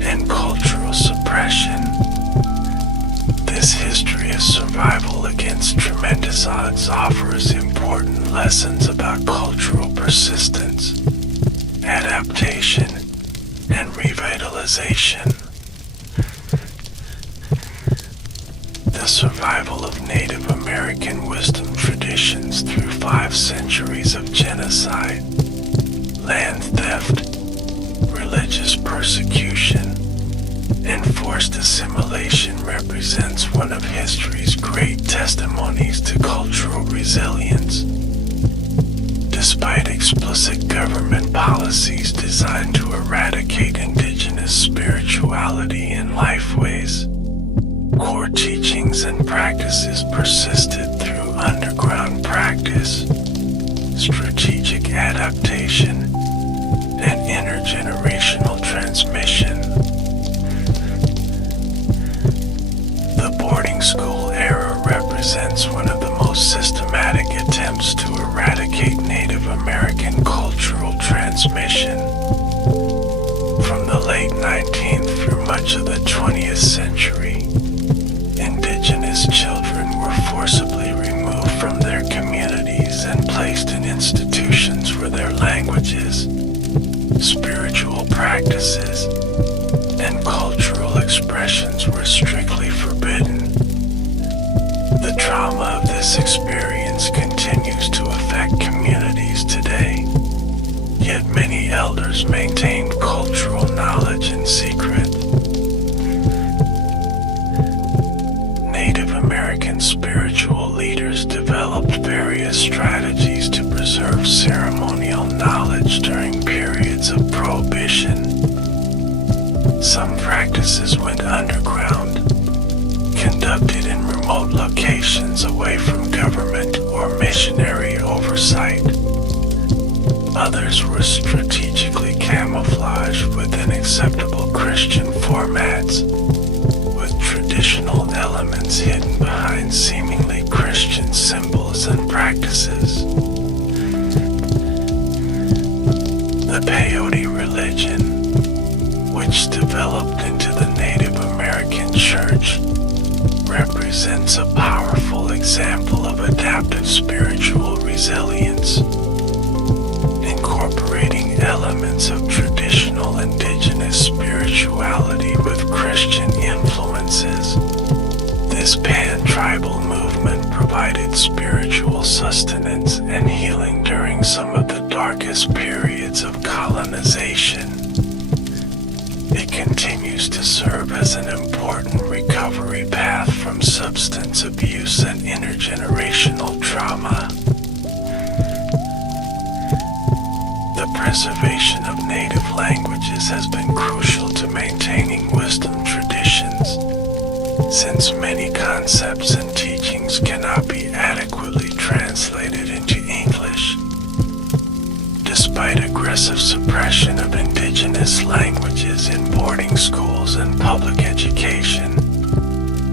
and cultural suppression. This history of survival against tremendous odds offers important lessons about cultural persistence, adaptation, and revitalization. The survival of Native American wisdom traditions through 5 centuries of genocide, land theft, religious persecution, and forced assimilation represents one of history's great testimonies to cultural resilience. Despite explicit government policies designed to eradicate indigenous spirituality and lifeways, core teachings and practices persisted through underground practice, strategic adaptation, and intergenerational transmission. The boarding school era represents one of the most systematic attempts to eradicate Native American cultural transmission. From the late 19th through much of the 20th century, indigenous children were forcibly removed from their communities and placed in institutions where their languages, spiritual practices, and cultural expressions were strictly forbidden. The trauma of this experience continues to affect communities today, yet many elders maintained cultural knowledge in secret. Native American spiritual leaders developed various strategies to preserve ceremonial knowledge during periods of prohibition. Some practices went underground, conducted in remote locations away from government or missionary oversight. Others were strategically camouflaged within acceptable Christian formats, with traditional elements hidden behind seemingly Christian symbols and practices. The peyote religion, which developed into the Native American Church, represents a powerful example of adaptive spiritual resilience, incorporating elements of traditional indigenous spirituality with Christian influences. This pan-tribal movement provided spiritual sustenance and healing during some of the darkest periods of colonization. It continues continues to serve as an important recovery path from substance abuse and intergenerational trauma. The preservation of native languages has been crucial to maintaining wisdom traditions, since many concepts and teachings cannot be adequately translated into English. Despite aggressive suppression of indigenous languages in boarding schools and public education,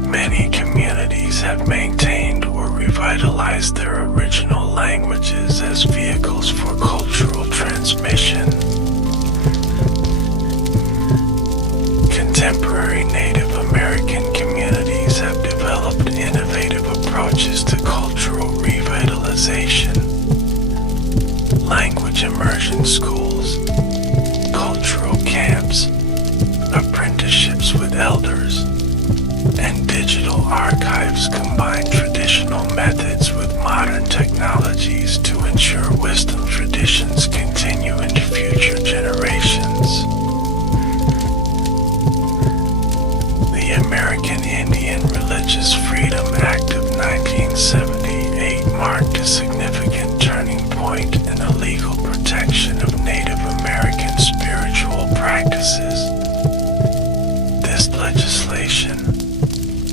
many communities have maintained or revitalized their original languages as vehicles for cultural transmission. Contemporary Native American communities have developed innovative approaches to cultural revitalization. Language immersion schools, cultural camps, apprenticeships with elders, and digital archives combine traditional methods with modern technologies to ensure wisdom traditions continue into future generations. The American Indian Religious Freedom Act of 1978 marked a significant turning point in the legal protection of Native American spiritual practices. This legislation,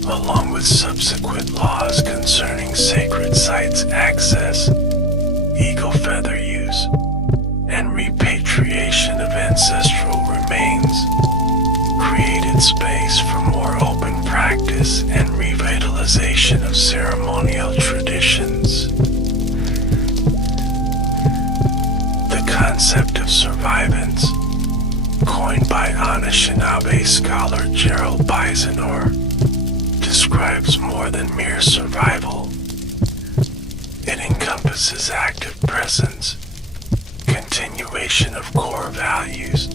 along with subsequent laws concerning sacred sites access, eagle feather use, and repatriation of ancestral remains, created space for more open practice and revitalization of ceremonial traditions. The concept of survivance, coined by Anishinaabe scholar Gerald Bisonor, describes more than mere survival. It encompasses active presence, continuation of core values,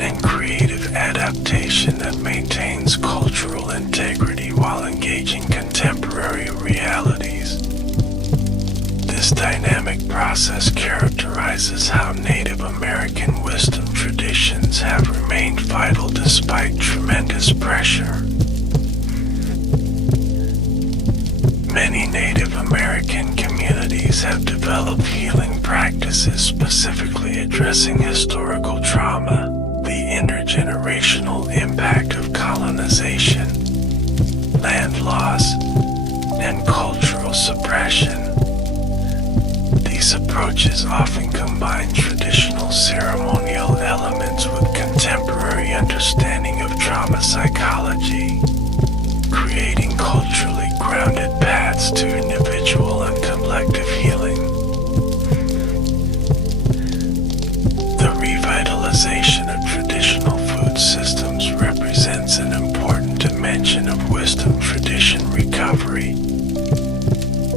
and creative adaptation that maintains cultural integrity while engaging contemporary realities. This dynamic process characterizes how Native American wisdom traditions have remained vital despite tremendous pressure. Many Native American communities have developed healing practices specifically addressing historical trauma, the intergenerational impact of colonization, land loss, and cultural suppression. These approaches often combine traditional ceremonial elements with contemporary understanding of trauma psychology, creating culturally grounded paths to individual and collective healing. The revitalization of traditional food systems represents an important dimension of wisdom tradition recovery.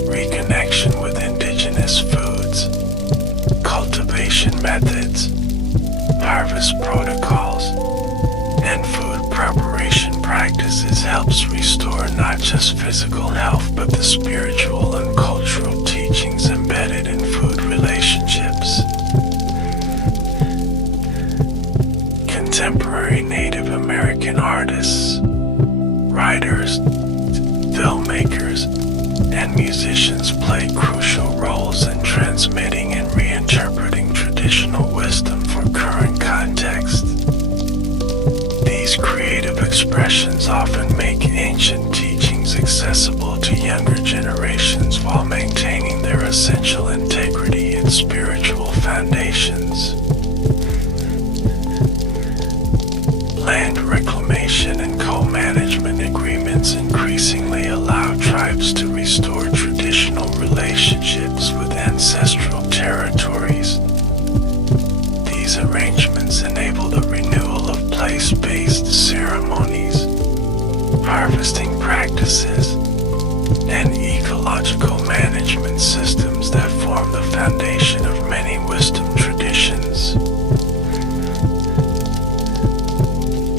Reconnection with indigenous foods, cultivation methods, harvest protocols, and food preparation practices helps restore not just physical health but the spiritual and cultural teachings embedded in food relationships. Contemporary Native American artists, writers, filmmakers, and musicians play crucial roles in transmitting and reinterpreting traditional wisdom for current contexts. These creative expressions often make ancient teachings accessible to younger generations while maintaining their essential integrity and spiritual foundations. Land reclamation and co-management agreements increasingly allow tribes to restore traditional relationships with ancestral territories. These arrangements enable the renewal of place-based ceremonies, harvesting practices, and ecological management systems that form the foundation of many wisdom traditions.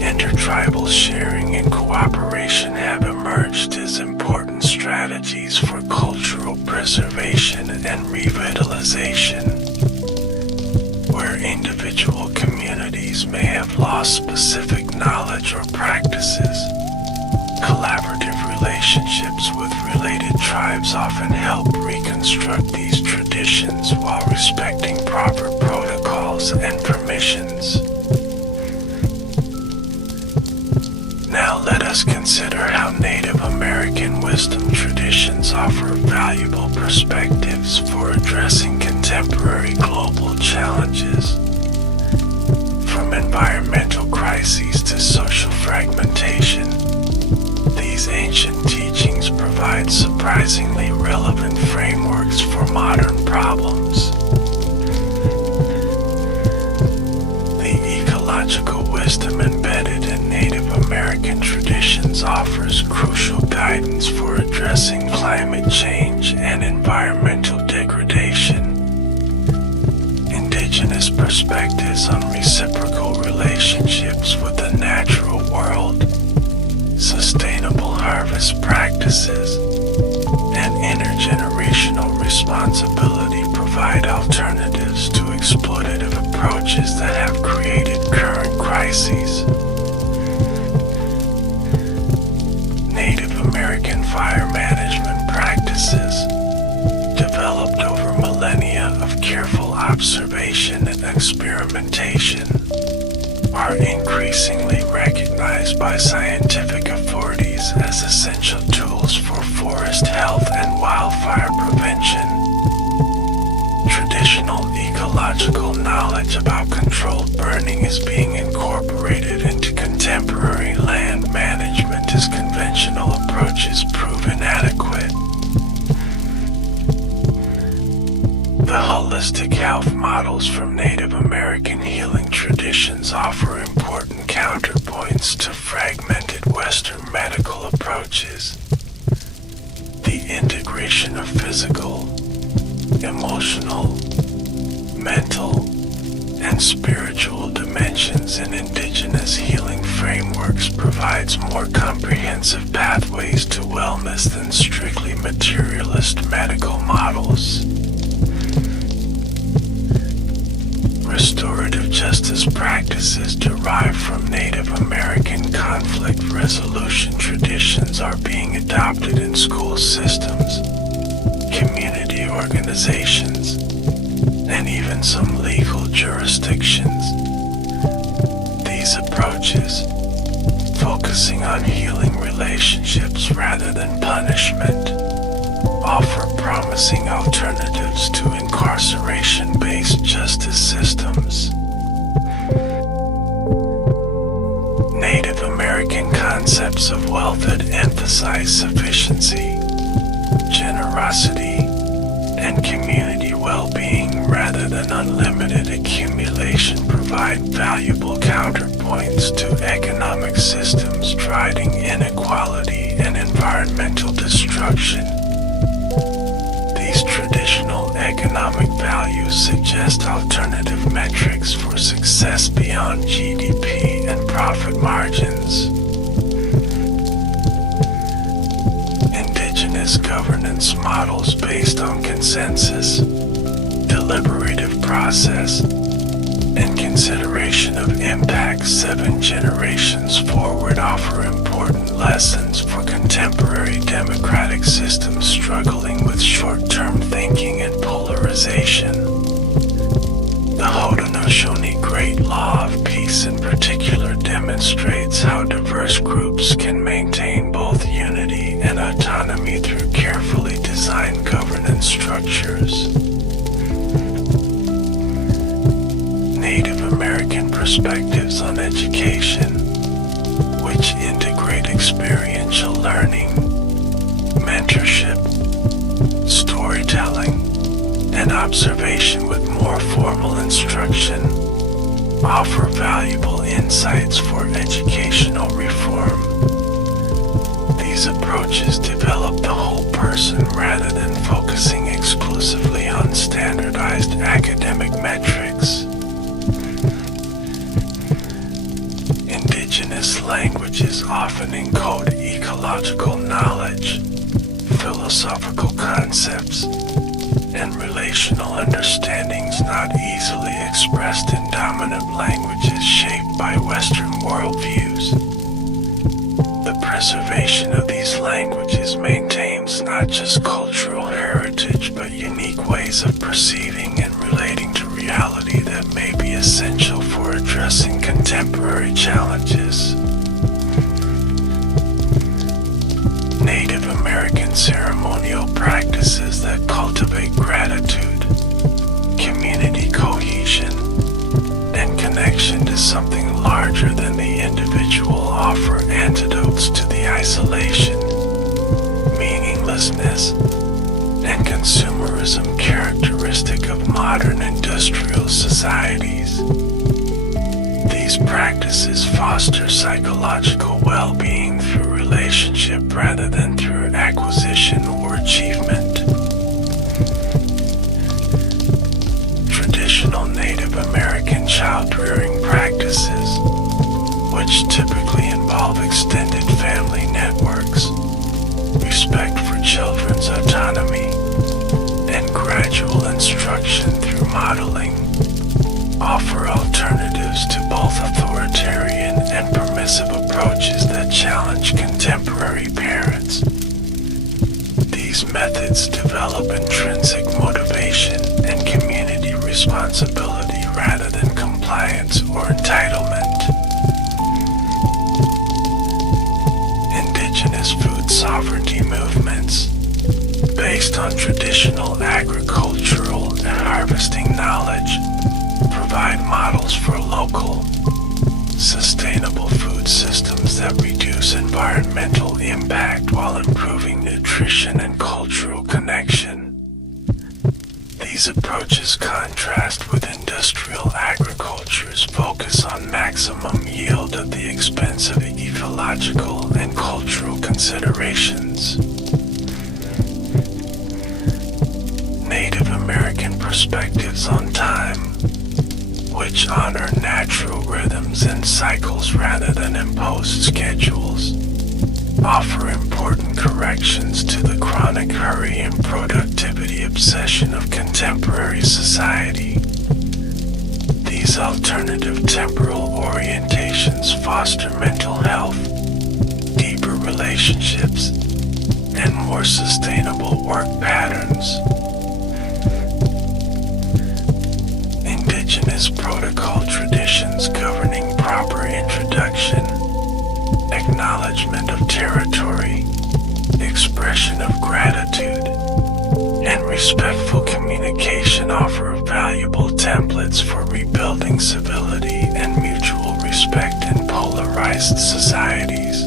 Intertribal sharing and cooperation have emerged as important strategies for cultural preservation and revitalization, where individual communities communities may have lost specific knowledge or practices. Collaborative relationships with related tribes often help reconstruct these traditions while respecting proper protocols and permissions. Now let us consider how Native American wisdom traditions offer valuable perspectives for addressing contemporary global challenges. From environmental crises to social fragmentation, these ancient teachings provide surprisingly relevant frameworks for modern problems. The ecological wisdom embedded in Native American traditions offers crucial guidance for addressing climate change and environmental degradation. Indigenous perspectives on reciprocal relationships with the natural world, sustainable harvest practices, and intergenerational responsibility provide alternatives to exploitative approaches that have created current crises. Native American fire management practices, developed over millennia of careful observation and experimentation, are increasingly recognized by scientific authorities as essential tools for forest health and wildfire prevention. Traditional ecological knowledge about controlled burning is being incorporated into contemporary land management as conventional approaches prove inadequate. The holistic health models from Native American healing traditions offer important counterpoints to fragmented Western medical approaches. The integration of physical, emotional, mental, and spiritual dimensions in indigenous healing frameworks provides more comprehensive pathways to wellness than strictly materialist medical models. Restorative justice practices derived from Native American conflict resolution traditions are being adopted in school systems, community organizations, and even some legal jurisdictions. These approaches, focusing on healing relationships rather than punishment, offer promising alternatives to incarceration-based justice systems. Native American concepts of wealth that emphasize sufficiency, generosity, and community well-being rather than unlimited accumulation provide valuable counterpoints to economic systems driving inequality and environmental destruction. These traditional economic values suggest alternative metrics for success beyond GDP and profit margins. Indigenous governance models based on consensus, deliberative process, and consideration of impact 7 generations forward offer important lessons for contemporary democratic systems struggling with short-term thinking and polarization. The Haudenosaunee Great Law of Peace in particular demonstrates how diverse groups can maintain both unity and autonomy through carefully designed governance structures. Native American perspectives on education, which integrate experiential learning, mentorship, storytelling, and observation with more formal instruction, offer valuable insights for educational reform. These approaches develop the whole person rather than focusing exclusively on standardized academic metrics. Indigenous languages often encode ecological knowledge, philosophical concepts, and relational understandings not easily expressed in dominant languages shaped by Western worldviews. The preservation of these languages maintains not just cultural heritage but unique ways of perceiving and relating to reality that may be essential for addressing contemporary challenges. Native American ceremonial practices that cultivate gratitude, community cohesion, and connection to something larger than the individual offer antidotes to the isolation, meaninglessness, and consumerism characteristic of modern industrial societies. These practices foster psychological well-being through relationship rather than through acquisition or achievement. Traditional Native American child-rearing practices, which typically involve extended family networks, respect for children's autonomy, and gradual instruction through modeling, offer alternatives to both authoritarian and permissive approaches that challenge contemporary parents. These methods develop intrinsic motivation and community responsibility rather than compliance or entitlement. Indigenous food sovereignty movements, based on traditional agricultural and harvesting knowledge, provide models for local, sustainable food systems that reduce environmental impact while improving nutrition and cultural connection. These approaches contrast with industrial agriculture's focus on maximum yield at the expense of ecological and cultural considerations. Native American perspectives on time, which honor natural rhythms and cycles rather than imposed schedules, offer important corrections to the chronic hurry and productivity obsession of contemporary society. These alternative temporal orientations foster mental health, deeper relationships, and more sustainable work patterns. Indigenous protocol traditions governing proper introduction, acknowledgement of territory, expression of gratitude, and respectful communication offer valuable templates for rebuilding civility and mutual respect in polarized societies.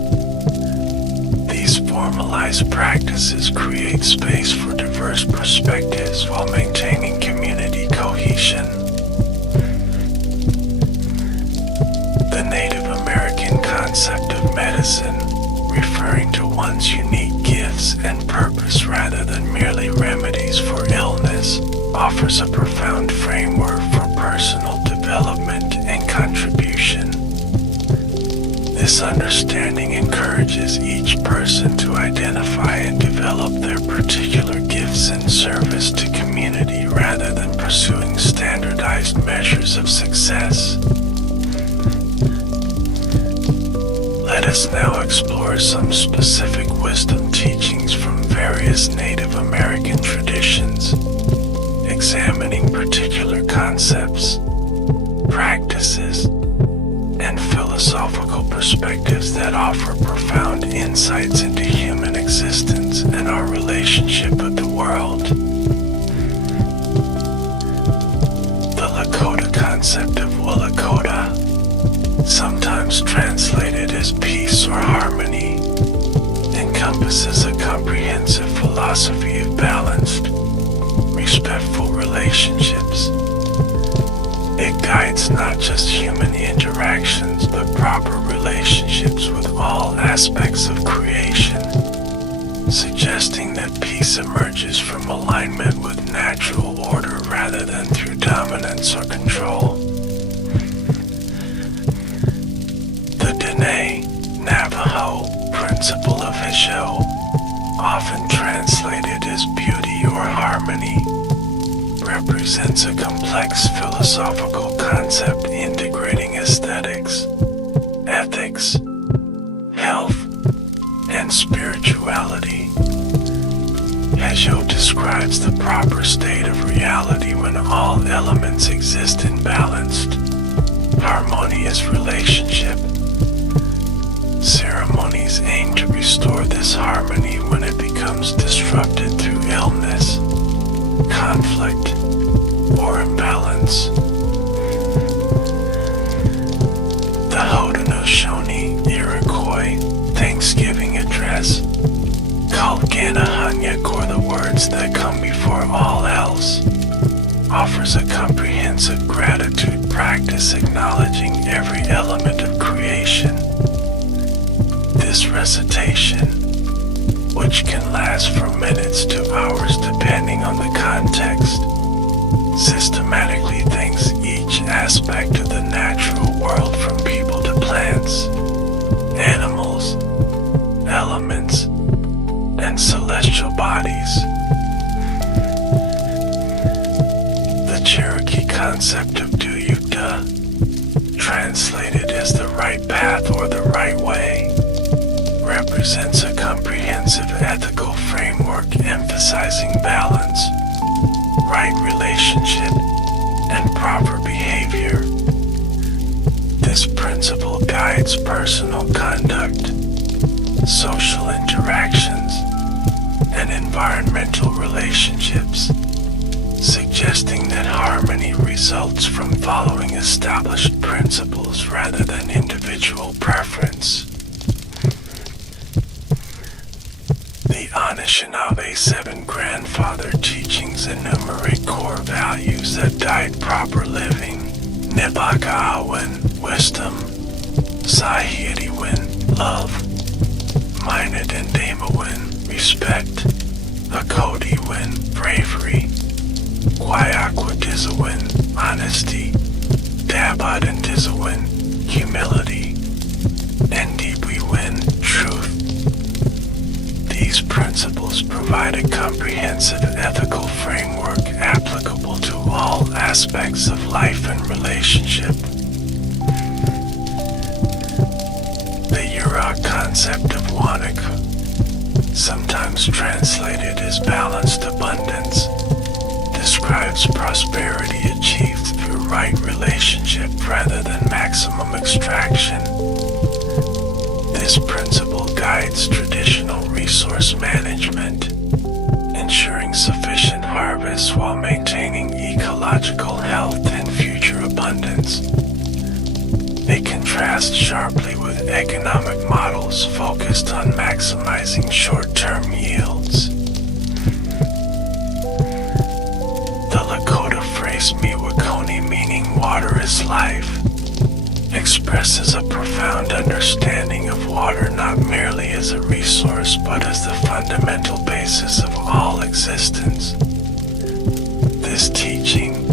These formalized practices create space for diverse perspectives while maintaining community cohesion. The Native American concept of medicine, referring to one's unique gifts and purpose rather than merely remedies for illness, offers a profound framework for personal development and contribution. This understanding encourages each person to identify and develop their particular gifts in service to community rather than pursuing standardized measures of success. Let us now explore some specific wisdom teachings from various Native American traditions, examining particular concepts, practices, and philosophical perspectives that offer profound insights into human existence and our relationship with the world. The Lakota concept of Willakota, sometimes translated as peace or harmony, encompasses a comprehensive philosophy of balanced, respectful relationships. It guides not just human interactions, but proper relationships with all aspects of creation, suggesting that peace emerges from alignment with natural order rather than through dominance or control. The Dene Navajo principle of Hisho, often translated as beauty or harmony, represents a complex philosophical concept integrating aesthetics, ethics, health, and spirituality. Hegel describes the proper state of reality when all elements exist in balanced, harmonious relationship. Ceremonies aim to restore this harmony when it becomes disrupted through illness, conflict, or imbalance. The Haudenosaunee Iroquois Thanksgiving Address, called Ganahanyuk, or the words that come before all else, offers a comprehensive gratitude practice acknowledging every element of creation. This recitation, which can last from minutes to hours depending on the context, systematically thanks each aspect of the natural world from people to plants, animals, elements, and celestial bodies. The Cherokee concept of Duyukta, translated as the right path or the right way, represents a comprehensive ethical framework emphasizing balance, right relationship, and proper behavior. This principle guides personal conduct, social interactions, and environmental relationships, suggesting that harmony results from following established principles rather than individual preference. The Anishinaabe Seven Grandfather Teachings enumerate core values that guide proper living: Nipaka'awen, wisdom; Sahiediwen, love; Minot and Damawin, respect; Akodiwen, bravery; Kwayakwadizawin, honesty; Dabad and Dizawin, humility; and Dibiwin, truth. These principles provide a comprehensive ethical framework applicable to all aspects of life and relationship. The Yurok concept of Wanaka, sometimes translated as balanced abundance, describes prosperity achieved through right relationship rather than maximum extraction. This principle guides traditional resource management, ensuring sufficient harvests while maintaining ecological health and future abundance. They contrast sharply with economic models focused on maximizing short-term yields. The Lakota phrase Miwakoni, meaning water is life, expresses a profound understanding of water not merely as a resource but as the fundamental basis of all existence. This teaching,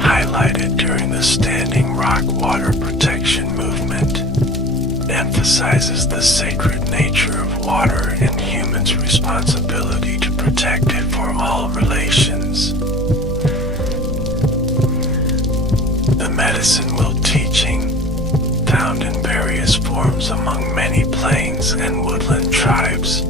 highlighted during the Standing Rock Water Protection Movement, emphasizes the sacred nature of water and humans' responsibility to protect it for all relations. The medicine wheel teaching, found in various forms among many plains and woodland tribes,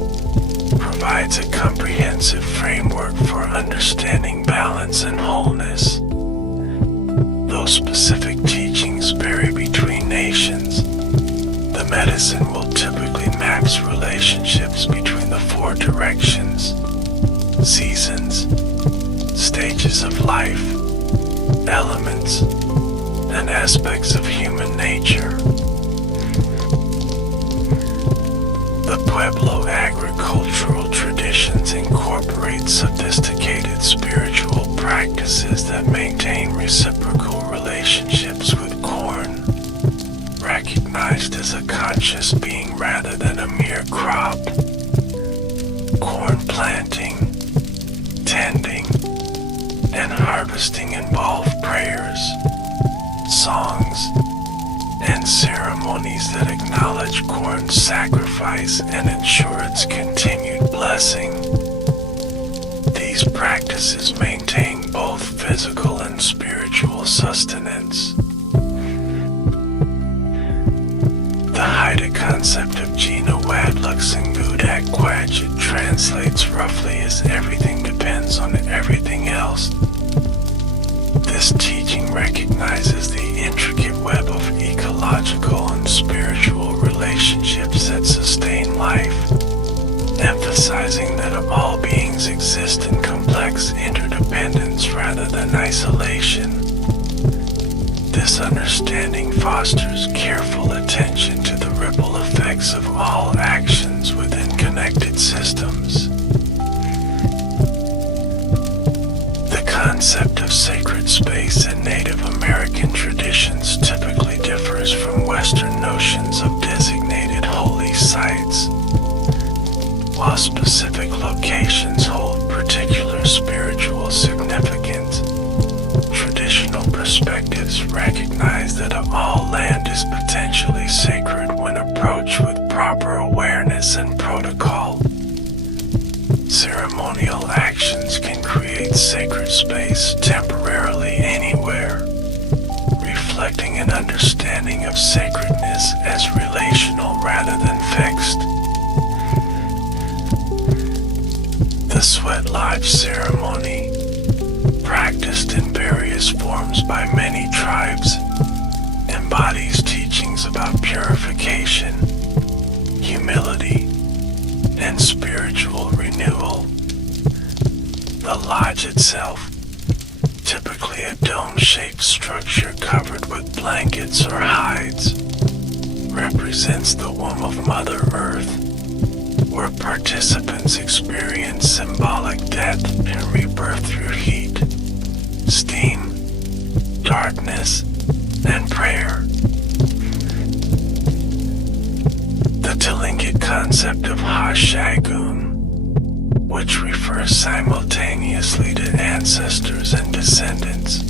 provides a comprehensive framework for understanding balance and wholeness. Though specific teachings vary between nations, the medicine wheel typically maps relationships between the four directions, seasons, stages of life, elements, and aspects of human nature. The Pueblo agricultural traditions incorporate sophisticated spiritual practices that maintain reciprocal relationships with corn, recognized as a conscious being rather than a mere crop. Corn planting, tending, and harvesting involve prayers, songs, and ceremonies that acknowledge corn's sacrifice and ensure its continued blessing. These practices maintain both physical and spiritual sustenance. The Haida concept of Jina Wadluxangudak Quajit translates roughly as everything depends on everything else. This teaching recognizes the intricate web of ecological and spiritual relationships that sustain life, emphasizing that all beings exist in complex interdependence rather than isolation. This understanding fosters careful attention to the ripple effects of all actions within connected systems. The concept of sacred space in Native American traditions typically differs from Western notions of designated holy sites. While specific locations hold particular spiritual significance, traditional perspectives recognize that all land is potentially sacred when approached with proper awareness and protocol. Ceremonial actions can create sacred space temporarily anywhere, reflecting an understanding of sacredness as relational rather than fixed. The Sweat Lodge ceremony, practiced in various forms by many tribes, embodies teachings about purification, humility, and spiritual renewal. The lodge itself, typically a dome-shaped structure covered with blankets or hides, represents the womb of Mother Earth, where participants experience symbolic death and rebirth through heat, steam, darkness, and prayer. The Tlingit concept of Ha-Shagun, which refers simultaneously to ancestors and descendants,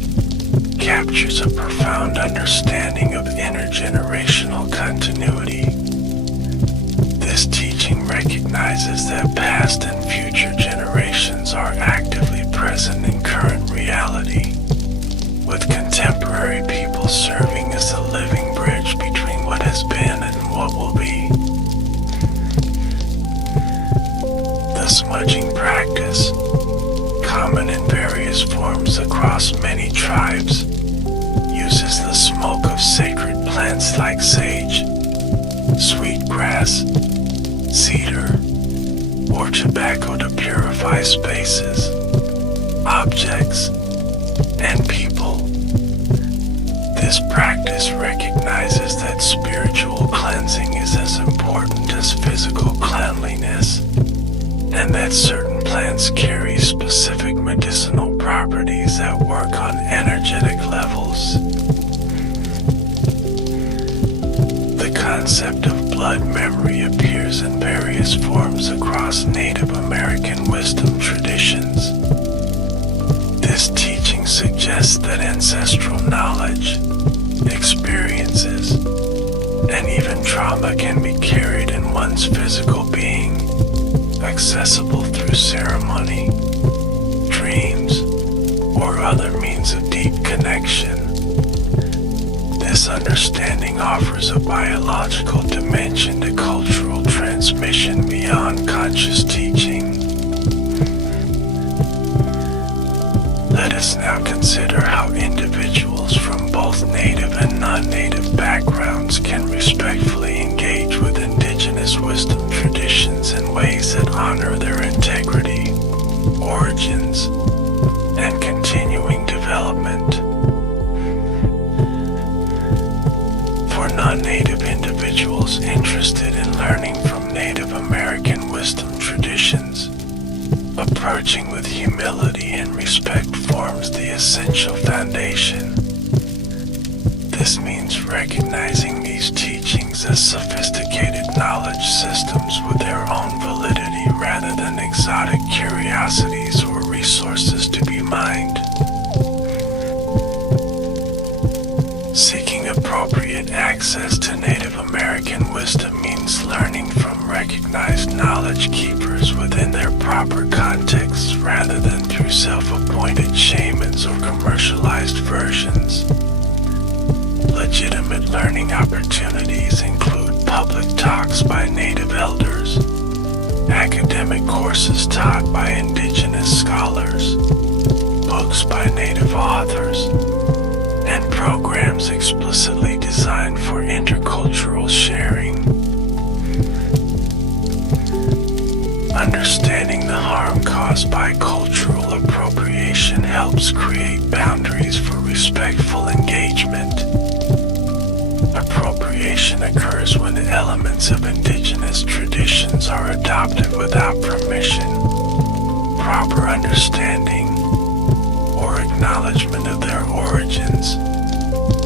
captures a profound understanding of intergenerational continuity. This teaching recognizes that past and future generations are actively present in current reality, with contemporary people serving as the living bridge between what has been and what will be. The smudging practice, common in various forms across many tribes, uses the smoke of sacred plants like sage, sweetgrass, cedar, or tobacco to purify spaces, objects, and people. This practice recognizes that spiritual cleansing is as important as physical cleanliness, and that certain plants carry specific medicinal properties that work on energetic levels. The concept of blood memory appears in various forms across Native American wisdom traditions. This teaching suggests that ancestral knowledge, experiences, and even trauma can be carried in one's physical being, accessible through ceremony, dreams, or other means of deep connection. This understanding offers a biological dimension to cultural transmission beyond conscious teaching. Let us now consider how individuals from both native and non-native backgrounds can respectfully engage with indigenous wisdom traditions in ways that honor their integrity, origins, and continuing development. For non-native individuals interested in learning from Native American wisdom traditions, approaching with humility and respect forms the essential foundation. This means recognizing these teachings as sophisticated knowledge systems with their own validity rather than exotic curiosities or resources to be mined. Seeking appropriate access to Native American wisdom means learning from recognized knowledge keepers within their proper contexts rather than through self-appointed shame legitimate learning opportunities include public talks by Native elders, academic courses taught by Indigenous scholars, books by Native authors, and programs explicitly designed for intercultural sharing. Understanding the harm caused by cultural appropriation helps create boundaries for respectful engagement. Appropriation occurs when elements of indigenous traditions are adopted without permission, proper understanding, or acknowledgement of their origins,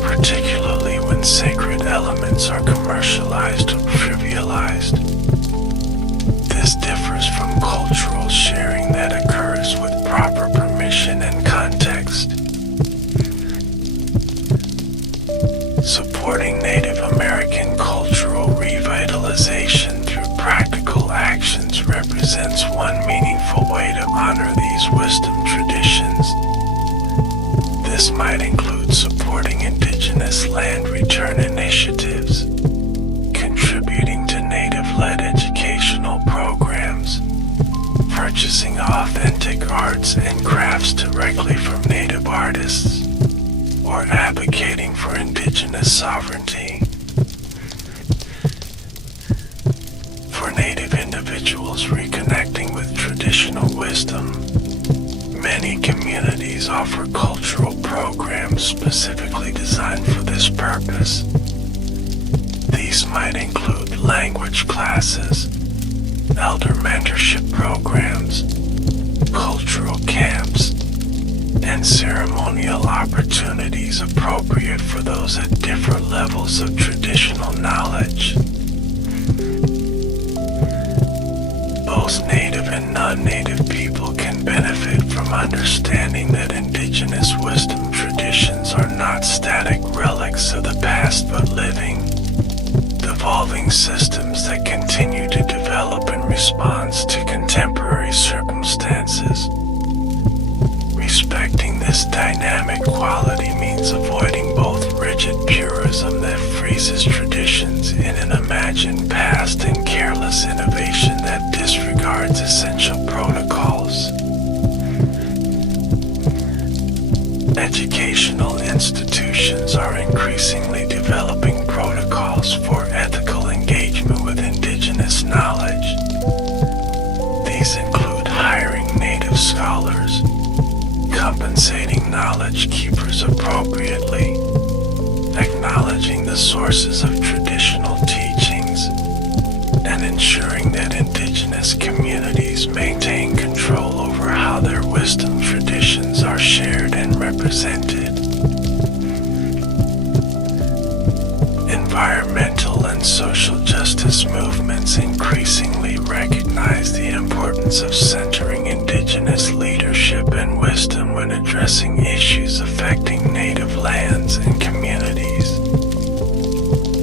particularly when sacred elements are commercialized or trivialized. This differs from cultural sharing that occurs with proper permission and context. Supporting Native American cultural revitalization through practical actions represents one meaningful way to honor these wisdom traditions. This might include supporting Indigenous land return initiatives, contributing to Native-led educational programs, purchasing authentic arts and crafts directly from Native artists, or advocating for Indigenous sovereignty. For Native individuals reconnecting with traditional wisdom, many communities offer cultural programs specifically designed for this purpose. These might include language classes, elder mentorship programs, cultural camps, and ceremonial opportunities appropriate for those at different levels of traditional knowledge. Both Native and non-Native people can benefit from understanding that Indigenous wisdom traditions are not static relics of the past but living, evolving systems that continue to develop in response to contemporary circumstances. Respecting this dynamic quality means avoiding both rigid purism that freezes traditions in an imagined past and careless innovation that disregards essential protocols. Educational institutions are increasingly developing protocols for ethical engagement with Indigenous knowledge. These include hiring Native scholars, compensating knowledge keepers appropriately, acknowledging the sources of traditional teachings, and ensuring that Indigenous communities maintain control over how their wisdom traditions are shared and represented. Environmental and social justice movements increasingly recognize the importance of centering Indigenous leadership and wisdom when addressing issues affecting Native lands and communities.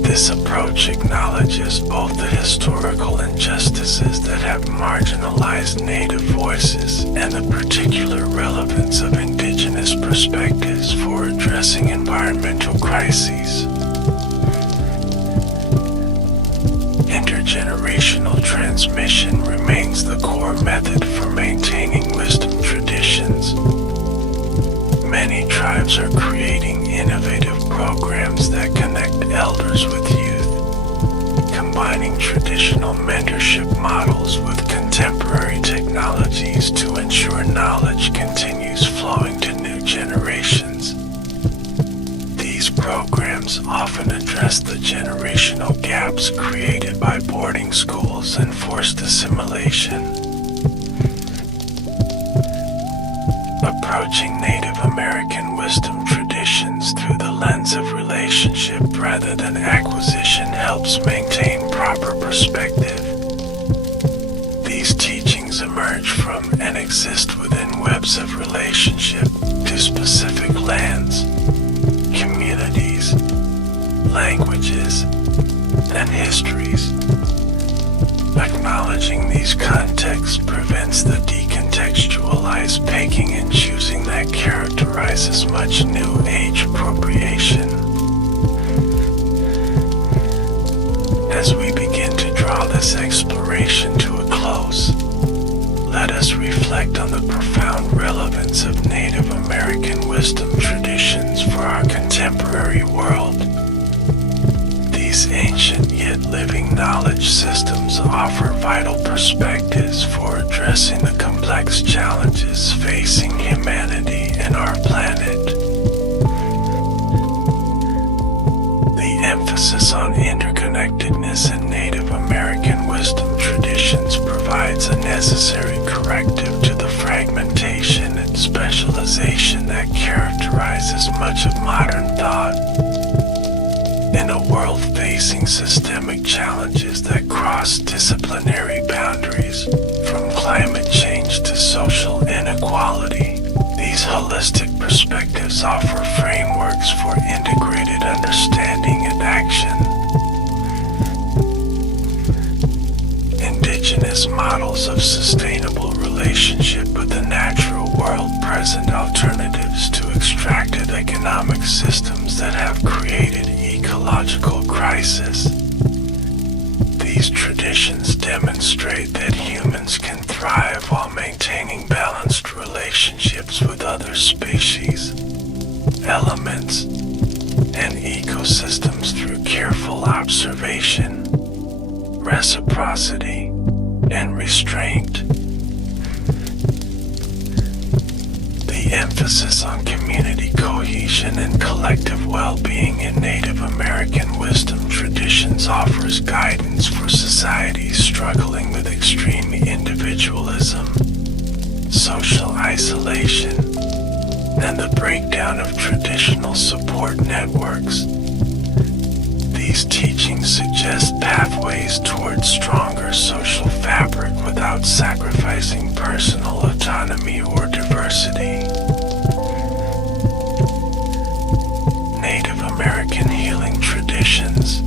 This approach acknowledges both the historical injustices that have marginalized Native voices and the particular relevance of Indigenous perspectives for addressing environmental crises. Intergenerational transmission remains the core method for maintaining wisdom traditions. Many tribes are creating innovative programs that connect elders with youth, combining traditional mentorship models with contemporary technologies to ensure knowledge continues flowing to new generations. These programs often address the generational gaps created by boarding schools and forced assimilation. Approaching Native American wisdom traditions through the lens of relationship rather than acquisition helps maintain proper perspective. These teachings emerge from and exist within webs of relationship to specific lands, communities, languages, and histories. Acknowledging these contexts prevents the decontextualized picking and choosing that characterizes much New Age appropriation. this exploration to a close, let us reflect on the profound relevance of Native American wisdom traditions for our contemporary world. These ancient yet living knowledge systems offer vital perspectives for addressing the complex challenges facing humanity and our planet. The emphasis on interconnectedness in Native American wisdom traditions provides a necessary corrective to the fragmentation and specialization that characterizes much of modern thought. In a world facing systemic challenges that cross disciplinary boundaries, from climate change to social inequality, these holistic perspectives offer frameworks for integrated understanding and action. Indigenous models of sustainable relationship with the natural world present alternatives to extracted economic systems that have created ecological crisis. These traditions demonstrate that humans can thrive while maintaining balanced relationships with other species, elements, and ecosystems through careful observation, reciprocity, and restraint. The emphasis on community cohesion and collective well-being in Native American wisdom traditions offers guidance for societies struggling with extreme individualism, social isolation, and the breakdown of traditional support networks. These teachings suggest pathways toward stronger social fabric without sacrificing personal autonomy or diversity. Native American healing traditions,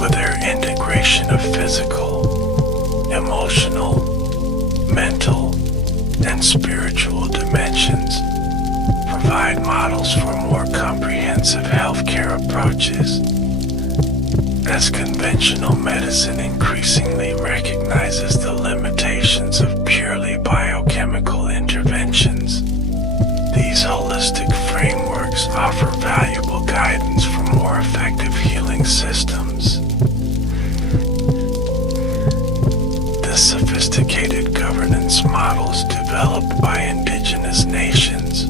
with their integration of physical, emotional, mental, and spiritual dimensions, provide models for more comprehensive healthcare approaches. As conventional medicine increasingly recognizes the limitations of purely biochemical interventions, these holistic frameworks offer valuable guidance for more effective healing systems. The sophisticated governance models developed by indigenous nations,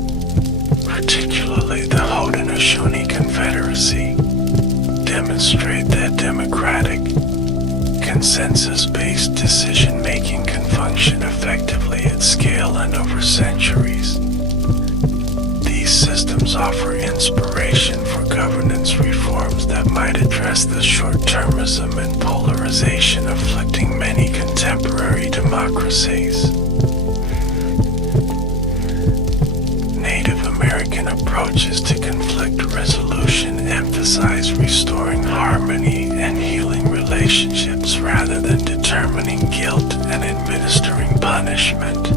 particularly the Haudenosaunee Confederacy, demonstrate that democratic, consensus-based decision-making can function effectively at scale and over centuries. These systems offer inspiration for governance reforms that might address the short-termism and polarization afflicting many contemporary democracies. Native American approaches to conflict resolution emphasize restoring harmony and healing relationships rather than determining guilt and administering punishment.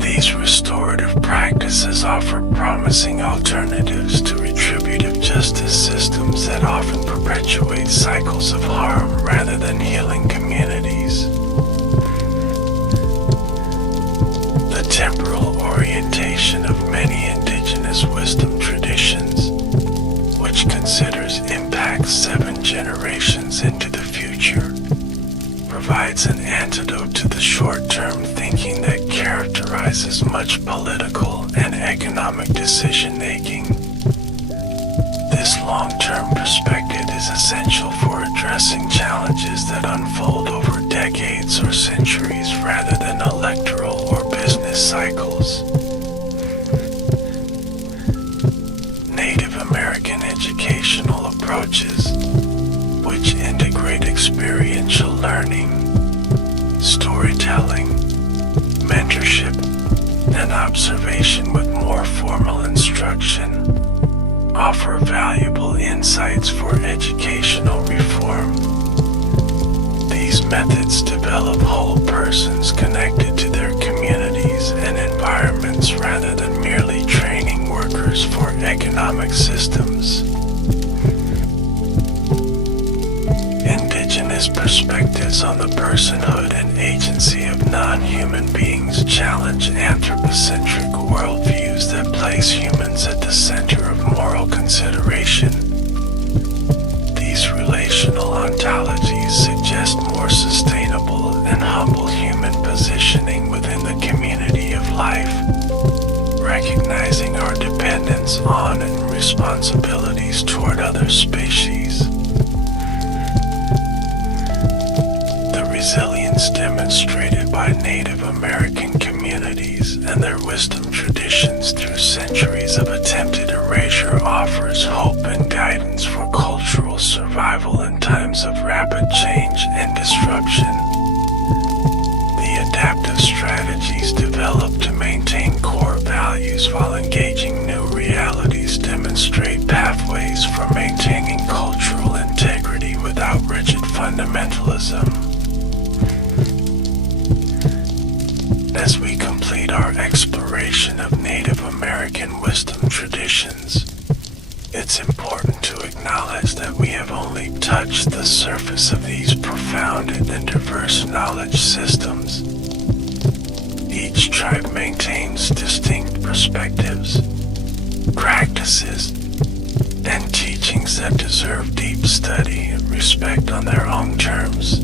These restorative practices offer promising alternatives to retributive justice systems that often perpetuate cycles of harm rather than healing communities. The temporal orientation of many indigenous wisdom traditions, which considers impacts 7 generations into the future, provides an antidote to the short-term thinking that characterizes much political and economic decision-making. This long-term perspective is essential for addressing challenges that unfold over decades or centuries rather than electoral or business cycles. Native American educational approaches, which integrate experiential learning, storytelling, mentorship, and observation with more formal instruction, offer valuable insights for educational reform. These methods develop whole persons connected to their communities and environments rather than merely training workers for economic systems. Indigenous Indigenous perspectives on the personhood and agency of non-human beings challenge anthropocentric worldviews that place humans at the center of moral consideration. These relational ontologies suggest more sustainable and humble human positioning within the community of life, recognizing our dependence on and responsibilities toward other species. The resilience demonstrated by Native American communities and their wisdom traditions through centuries of attempted erasure offers hope and guidance for cultural survival in times of rapid change and disruption. The adaptive strategies developed to maintain core values while engaging new realities demonstrate pathways for maintaining cultural integrity without rigid fundamentalism. As we complete our exploration of Native American wisdom traditions, it's important to acknowledge that we have only touched the surface of these profound and diverse knowledge systems. Each tribe maintains distinct perspectives, practices, and teachings that deserve deep study and respect on their own terms.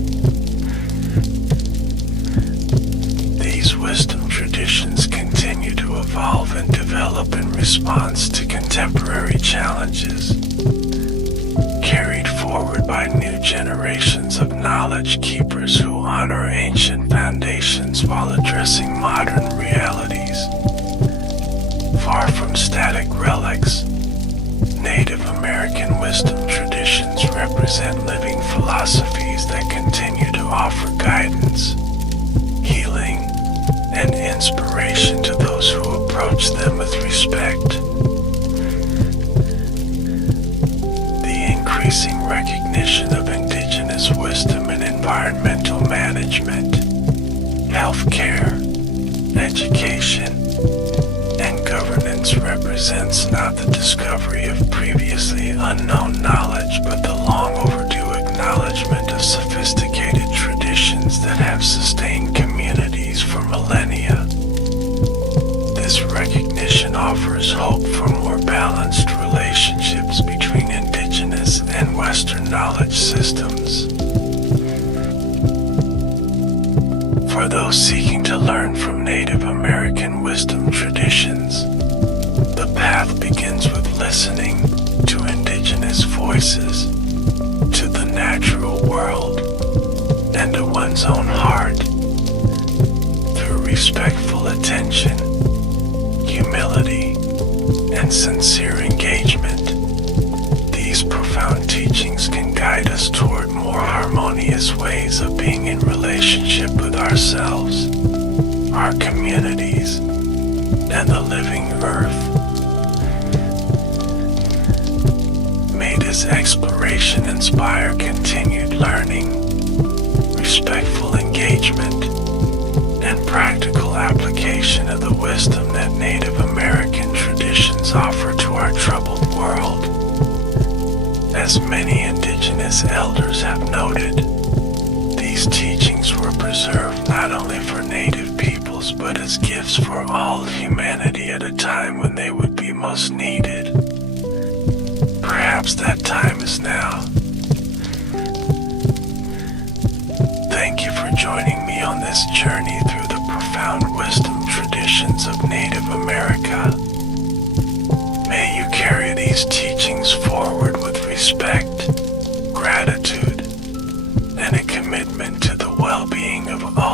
These wisdom traditions continue to evolve and develop in response to contemporary challenges, carried forward by new generations of knowledge keepers who honor ancient foundations while addressing modern realities. Far from static relics, Native American wisdom traditions represent living philosophies that continue to offer guidance, healing, and inspiration to those who approach them with respect. The increasing recognition of indigenous wisdom in environmental management, healthcare, education, and governance represents not the discovery of previously unknown knowledge, but the long overdue acknowledgement of sophisticated traditions that have sustained communities for millennia. This recognition offers hope for more balanced relationships between indigenous and Western knowledge systems. For those seeking to learn from Native American wisdom traditions, the path begins with listening to indigenous voices, to the natural world, and to one's own heart. Through respectful attention, humility, and sincere engagement, these profound teachings can guide us toward more harmonious ways of being in relationship with ourselves, our communities, and the living earth. May this exploration inspire continued learning, respectful engagement, and practical application of the wisdom that Native American traditions offer to our troubled world. As many indigenous elders have noted, these teachings were preserved not only for Native peoples but as gifts for all humanity at a time when they would be most needed. Perhaps that time is now. Thank you for joining me on this journey through the profound wisdom traditions of Native America. May you carry these teachings forward with respect, gratitude, and a commitment to the well-being of all